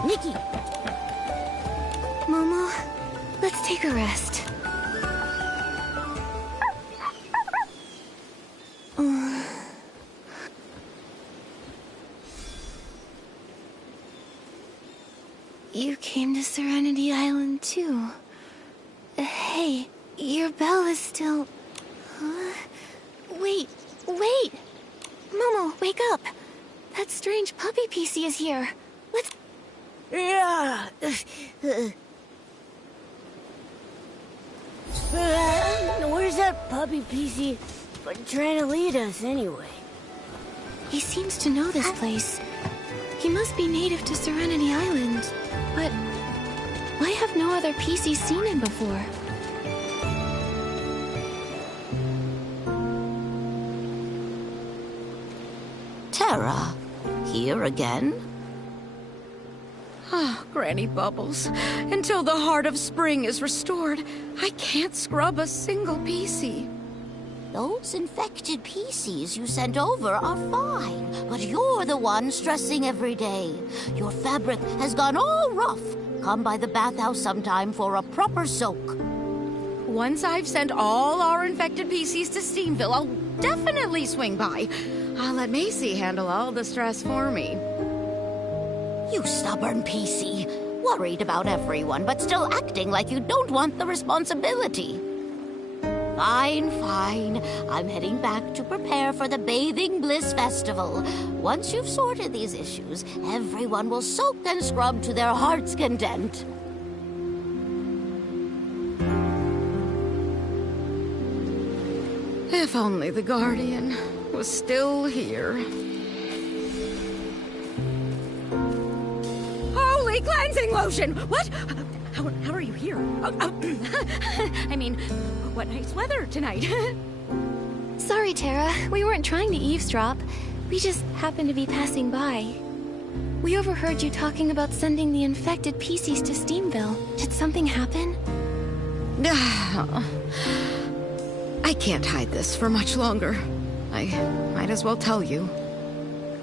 Nikki! Momo, let's take a rest. You came to Serenity Island too. Hey, your bell is still... Wait! Momo, wake up! That strange puppy PC is here. Let's... Yeah. Where's that puppy PC trying to lead us anyway? He seems to know this place. He must be native to Serenity Island. But why have no other PCs seen him before? Terra, here again? Ah, Granny Bubbles. Until the heart of spring is restored, I can't scrub a single PC. Those infected PCs you sent over are fine, but you're the one stressing every day. Your fabric has gone all rough. Come by the bathhouse sometime for a proper soak. Once I've sent all our infected PCs to Steamville, I'll definitely swing by. I'll let Macy handle all the stress for me. You stubborn PC. Worried about everyone, but still acting like you don't want the responsibility. Fine. I'm heading back to prepare for the Bathing Bliss Festival. Once you've sorted these issues, everyone will soak and scrub to their heart's content. If only the Guardian was still here. Holy cleansing lotion! What? How are you here? I mean, what nice weather tonight. Sorry, Terra. We weren't trying to eavesdrop. We just happened to be passing by. We overheard you talking about sending the infected PCs to Steamville. Did something happen? I can't hide this for much longer. I might as well tell you.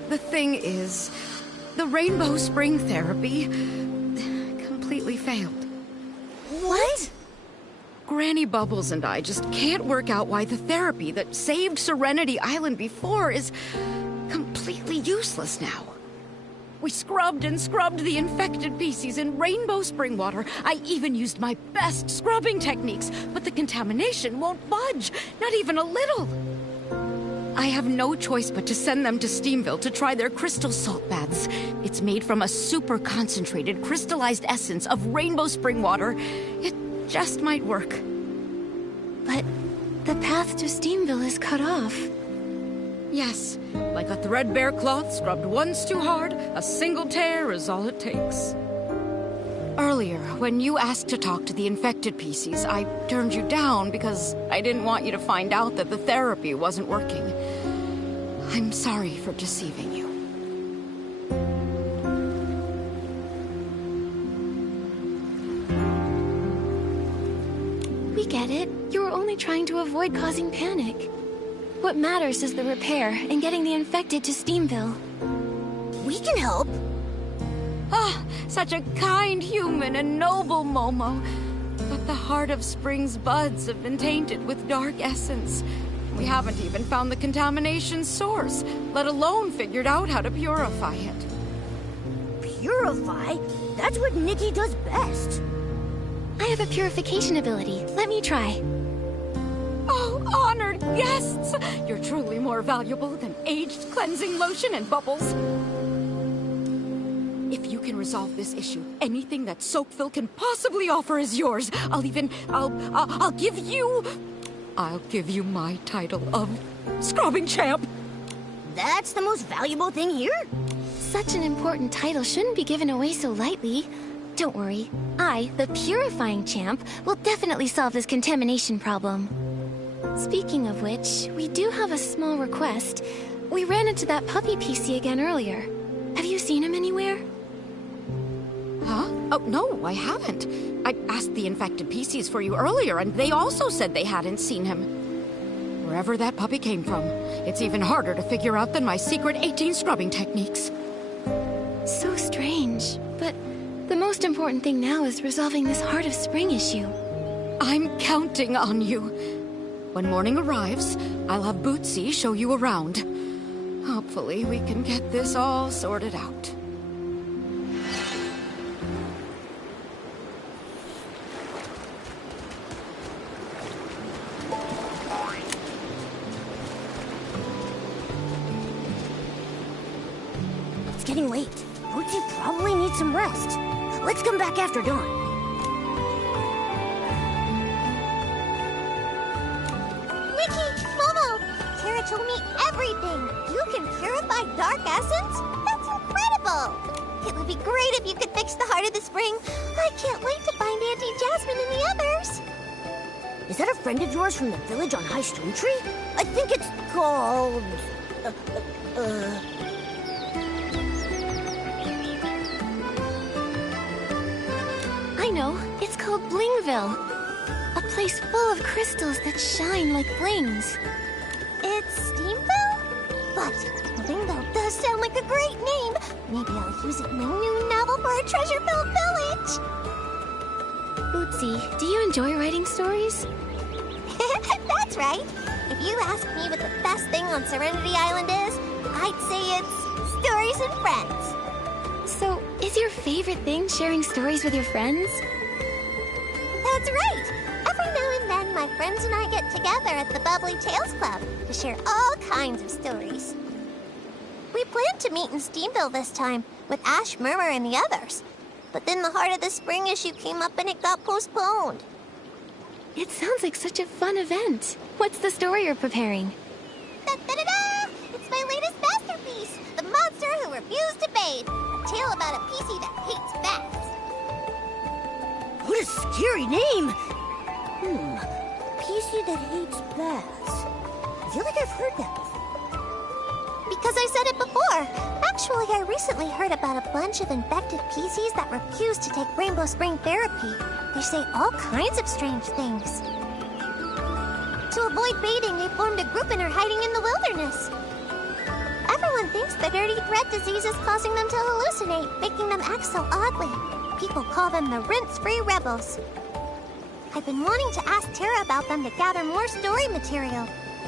The thing is, the Rainbow Spring therapy completely failed. What? Granny Bubbles and I just can't work out why the therapy that saved Serenity Island before is completely useless now. We scrubbed and scrubbed the infected PCs in Rainbow Spring water. I even used my best scrubbing techniques, but the contamination won't budge, not even a little. I have no choice but to send them to Steamville to try their crystal salt baths. It's made from a super concentrated crystallized essence of Rainbow Spring water. It just might work. But the path to Steamville is cut off. Yes, like a threadbare cloth scrubbed once too hard, a single tear is all it takes. Earlier, when you asked to talk to the infected PCs, I turned you down because I didn't want you to find out that the therapy wasn't working. I'm sorry for deceiving you. We get it. You were only trying to avoid causing panic. What matters is the repair and getting the infected to Steamville. We can help. Ah, such a kind human and noble Momo. But the heart of Spring's buds have been tainted with dark essence. We haven't even found the contamination source, let alone figured out how to purify it. Purify? That's what Nikki does best. I have a purification ability. Let me try. Oh, honored guests! You're truly more valuable than aged cleansing lotion and bubbles. If you can resolve this issue, anything that Soakville can possibly offer is yours. I'll give you my title of Scrubbing Champ. That's the most valuable thing here? Such an important title shouldn't be given away so lightly. Don't worry. I, the Purifying Champ, will definitely solve this contamination problem. Speaking of which, we do have a small request. We ran into that puppy PC again earlier. Have you seen him anywhere? Huh? Oh, no, I haven't. I asked the infected PCs for you earlier, and they also said they hadn't seen him. Wherever that puppy came from, it's even harder to figure out than my secret 18 scrubbing techniques. So strange. But important thing now is resolving this Heart of Spring issue. I'm counting on you. When morning arrives, I'll have Bootsy show you around. Hopefully, we can get this all sorted out. It's getting late. Bootsy probably needs some rest. Let's come back after dawn. Nikki, Momo, Tara told me everything. You can purify dark essence? That's incredible. It would be great if you could fix the Heart of the Spring. I can't wait to find Auntie Jasmine and the others. Is that a friend of yours from the village on High Stone Tree? I think it's called... I know. It's called Blingville. A place full of crystals that shine like blings. It's Steamville? But Blingville does sound like a great name. Maybe I'll use it in my new novel for a treasure-filled village. Bootsy, do you enjoy writing stories? That's right. If you ask me what the best thing on Serenity Island is, I'd say it's stories and friends. So, is your favorite thing sharing stories with your friends? That's right. Every now and then, my friends and I get together at the Bubbly Tales Club to share all kinds of stories. We planned to meet in Steamville this time, with Ash, Murmur, and the others. But then the Heart of the Spring issue came up and it got postponed. It sounds like such a fun event. What's the story you're preparing? Da-da-da-da! It's my latest masterpiece, The Monster Who Refused to Bathe. A tale about a PC that hates baths. What a scary name! PC that hates baths. I feel like I've heard that before. Because I said it before. Actually, I recently heard about a bunch of infected PCs that refuse to take Rainbow Spring therapy. They say all kinds of strange things. To avoid bathing, they formed a group and are hiding in the wilderness. Everyone thinks the dirty thread disease is causing them to hallucinate, making them act so oddly. People call them the Rinse-Free Rebels. I've been wanting to ask Tara about them to gather more story material.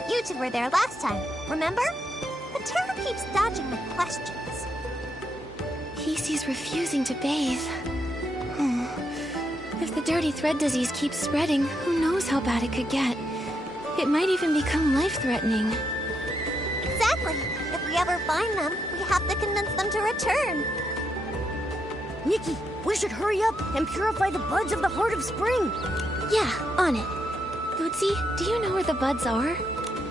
You two were there last time, remember? But Tara keeps dodging my questions. PC's refusing to bathe. If the dirty thread disease keeps spreading, who knows how bad it could get. It might even become life-threatening. Exactly. If we ever find them, we have to convince them to return. Nikki, we should hurry up and purify the buds of the Heart of Spring. Yeah, on it. Bootsy, do you know where the buds are?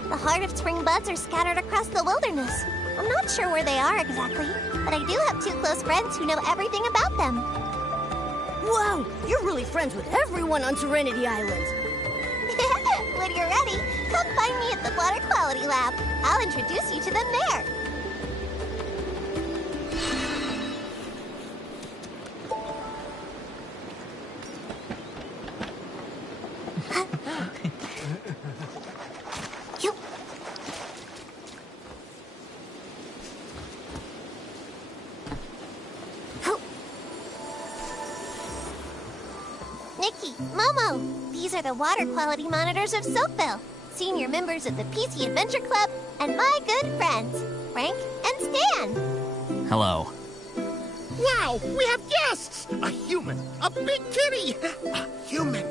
The Heart of Spring buds are scattered across the wilderness. I'm not sure where they are exactly, but I do have two close friends who know everything about them. Wow, you're really friends with everyone on Serenity Island. When you're ready, come find me at the Water Quality Lab. I'll introduce you to them there. You... Oh. Nikki, Momo, these are the water quality monitors of Soapville, senior members of the PC Adventure Club, and my good friends, Frank and Stan. Hello. Wow, we have guests! A human, a big kitty, a human.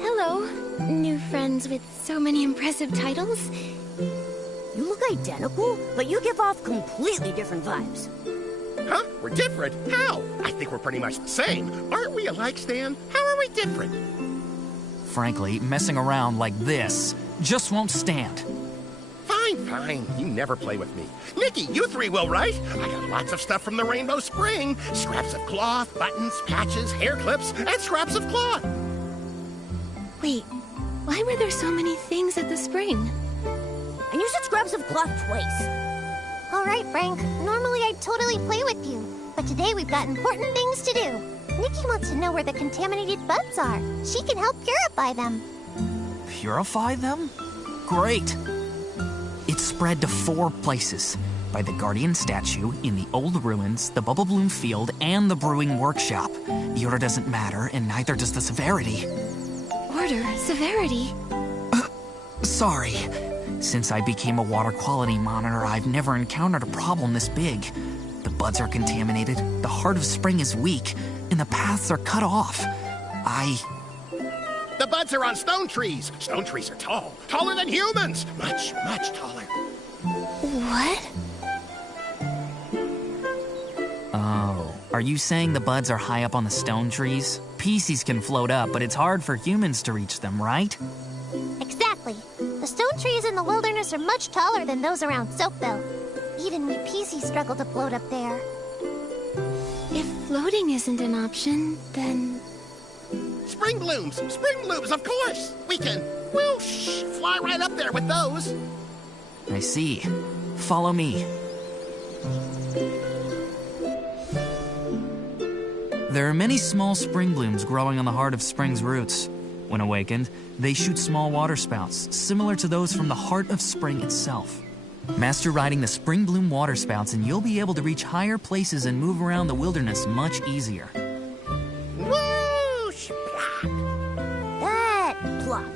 Hello, new friends with so many impressive titles. You look identical, but you give off completely different vibes. Huh? We're different? How? I think we're pretty much the same. Aren't we alike, Stan? How are we different? Frankly, messing around like this just won't stand. Fine, fine. You never play with me. Nikki, you three will, right? I got lots of stuff from the Rainbow Spring. Scraps of cloth, buttons, patches, hair clips, and scraps of cloth. Wait, why were there so many things at the spring? And you said scraps of cloth twice. All right, Frank. Normally I'd totally play with you, but today we've got important things to do. Nikki wants to know where the contaminated buds are. She can help purify them. Purify them? Great. It's spread to 4 places. by the Guardian statue, in the old ruins, the Bubble Bloom field, and the brewing workshop. The order doesn't matter, and neither does the severity. Order? Severity? Sorry. Since I became a water quality monitor, I've never encountered a problem this big. The buds are contaminated, the heart of spring is weak, and the paths are cut off. The buds are on stone trees. Stone trees are tall. Taller than humans. Much, much taller. What? Oh, are you saying the buds are high up on the stone trees? Pieces can float up, but it's hard for humans to reach them, right? Exactly. The stone trees in the wilderness are much taller than those around Soapville. Even we PCs struggle to float up there. If floating isn't an option, then... Spring blooms, of course. We can, whoosh, fly right up there with those. I see. Follow me. There are many small spring blooms growing on the heart of spring's roots. When awakened, they shoot small water spouts, similar to those from the heart of spring itself. Master riding the spring bloom water spouts and you'll be able to reach higher places and move around the wilderness much easier. Whoosh, plop. That plop.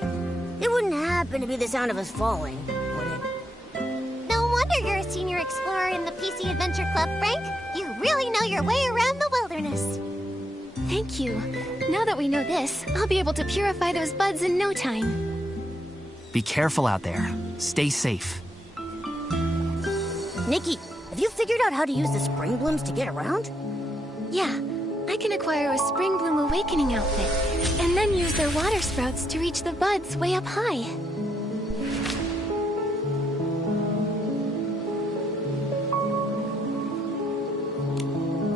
It wouldn't happen to be the sound of us falling, would it? No wonder you're a senior explorer in the PC Adventure Club, Frank. You really know your way around the wilderness. Thank you. Now that we know this, I'll be able to purify those buds in no time. Be careful out there. Stay safe. Nikki, have you figured out how to use the spring blooms to get around? Yeah, I can acquire a Spring Bloom Awakening outfit, and then use their water sprouts to reach the buds way up high.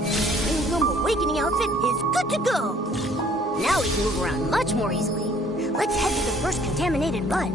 Spring Bloom Awakening outfit is good to go. Now we can move around much more easily. Let's head to the first contaminated bud.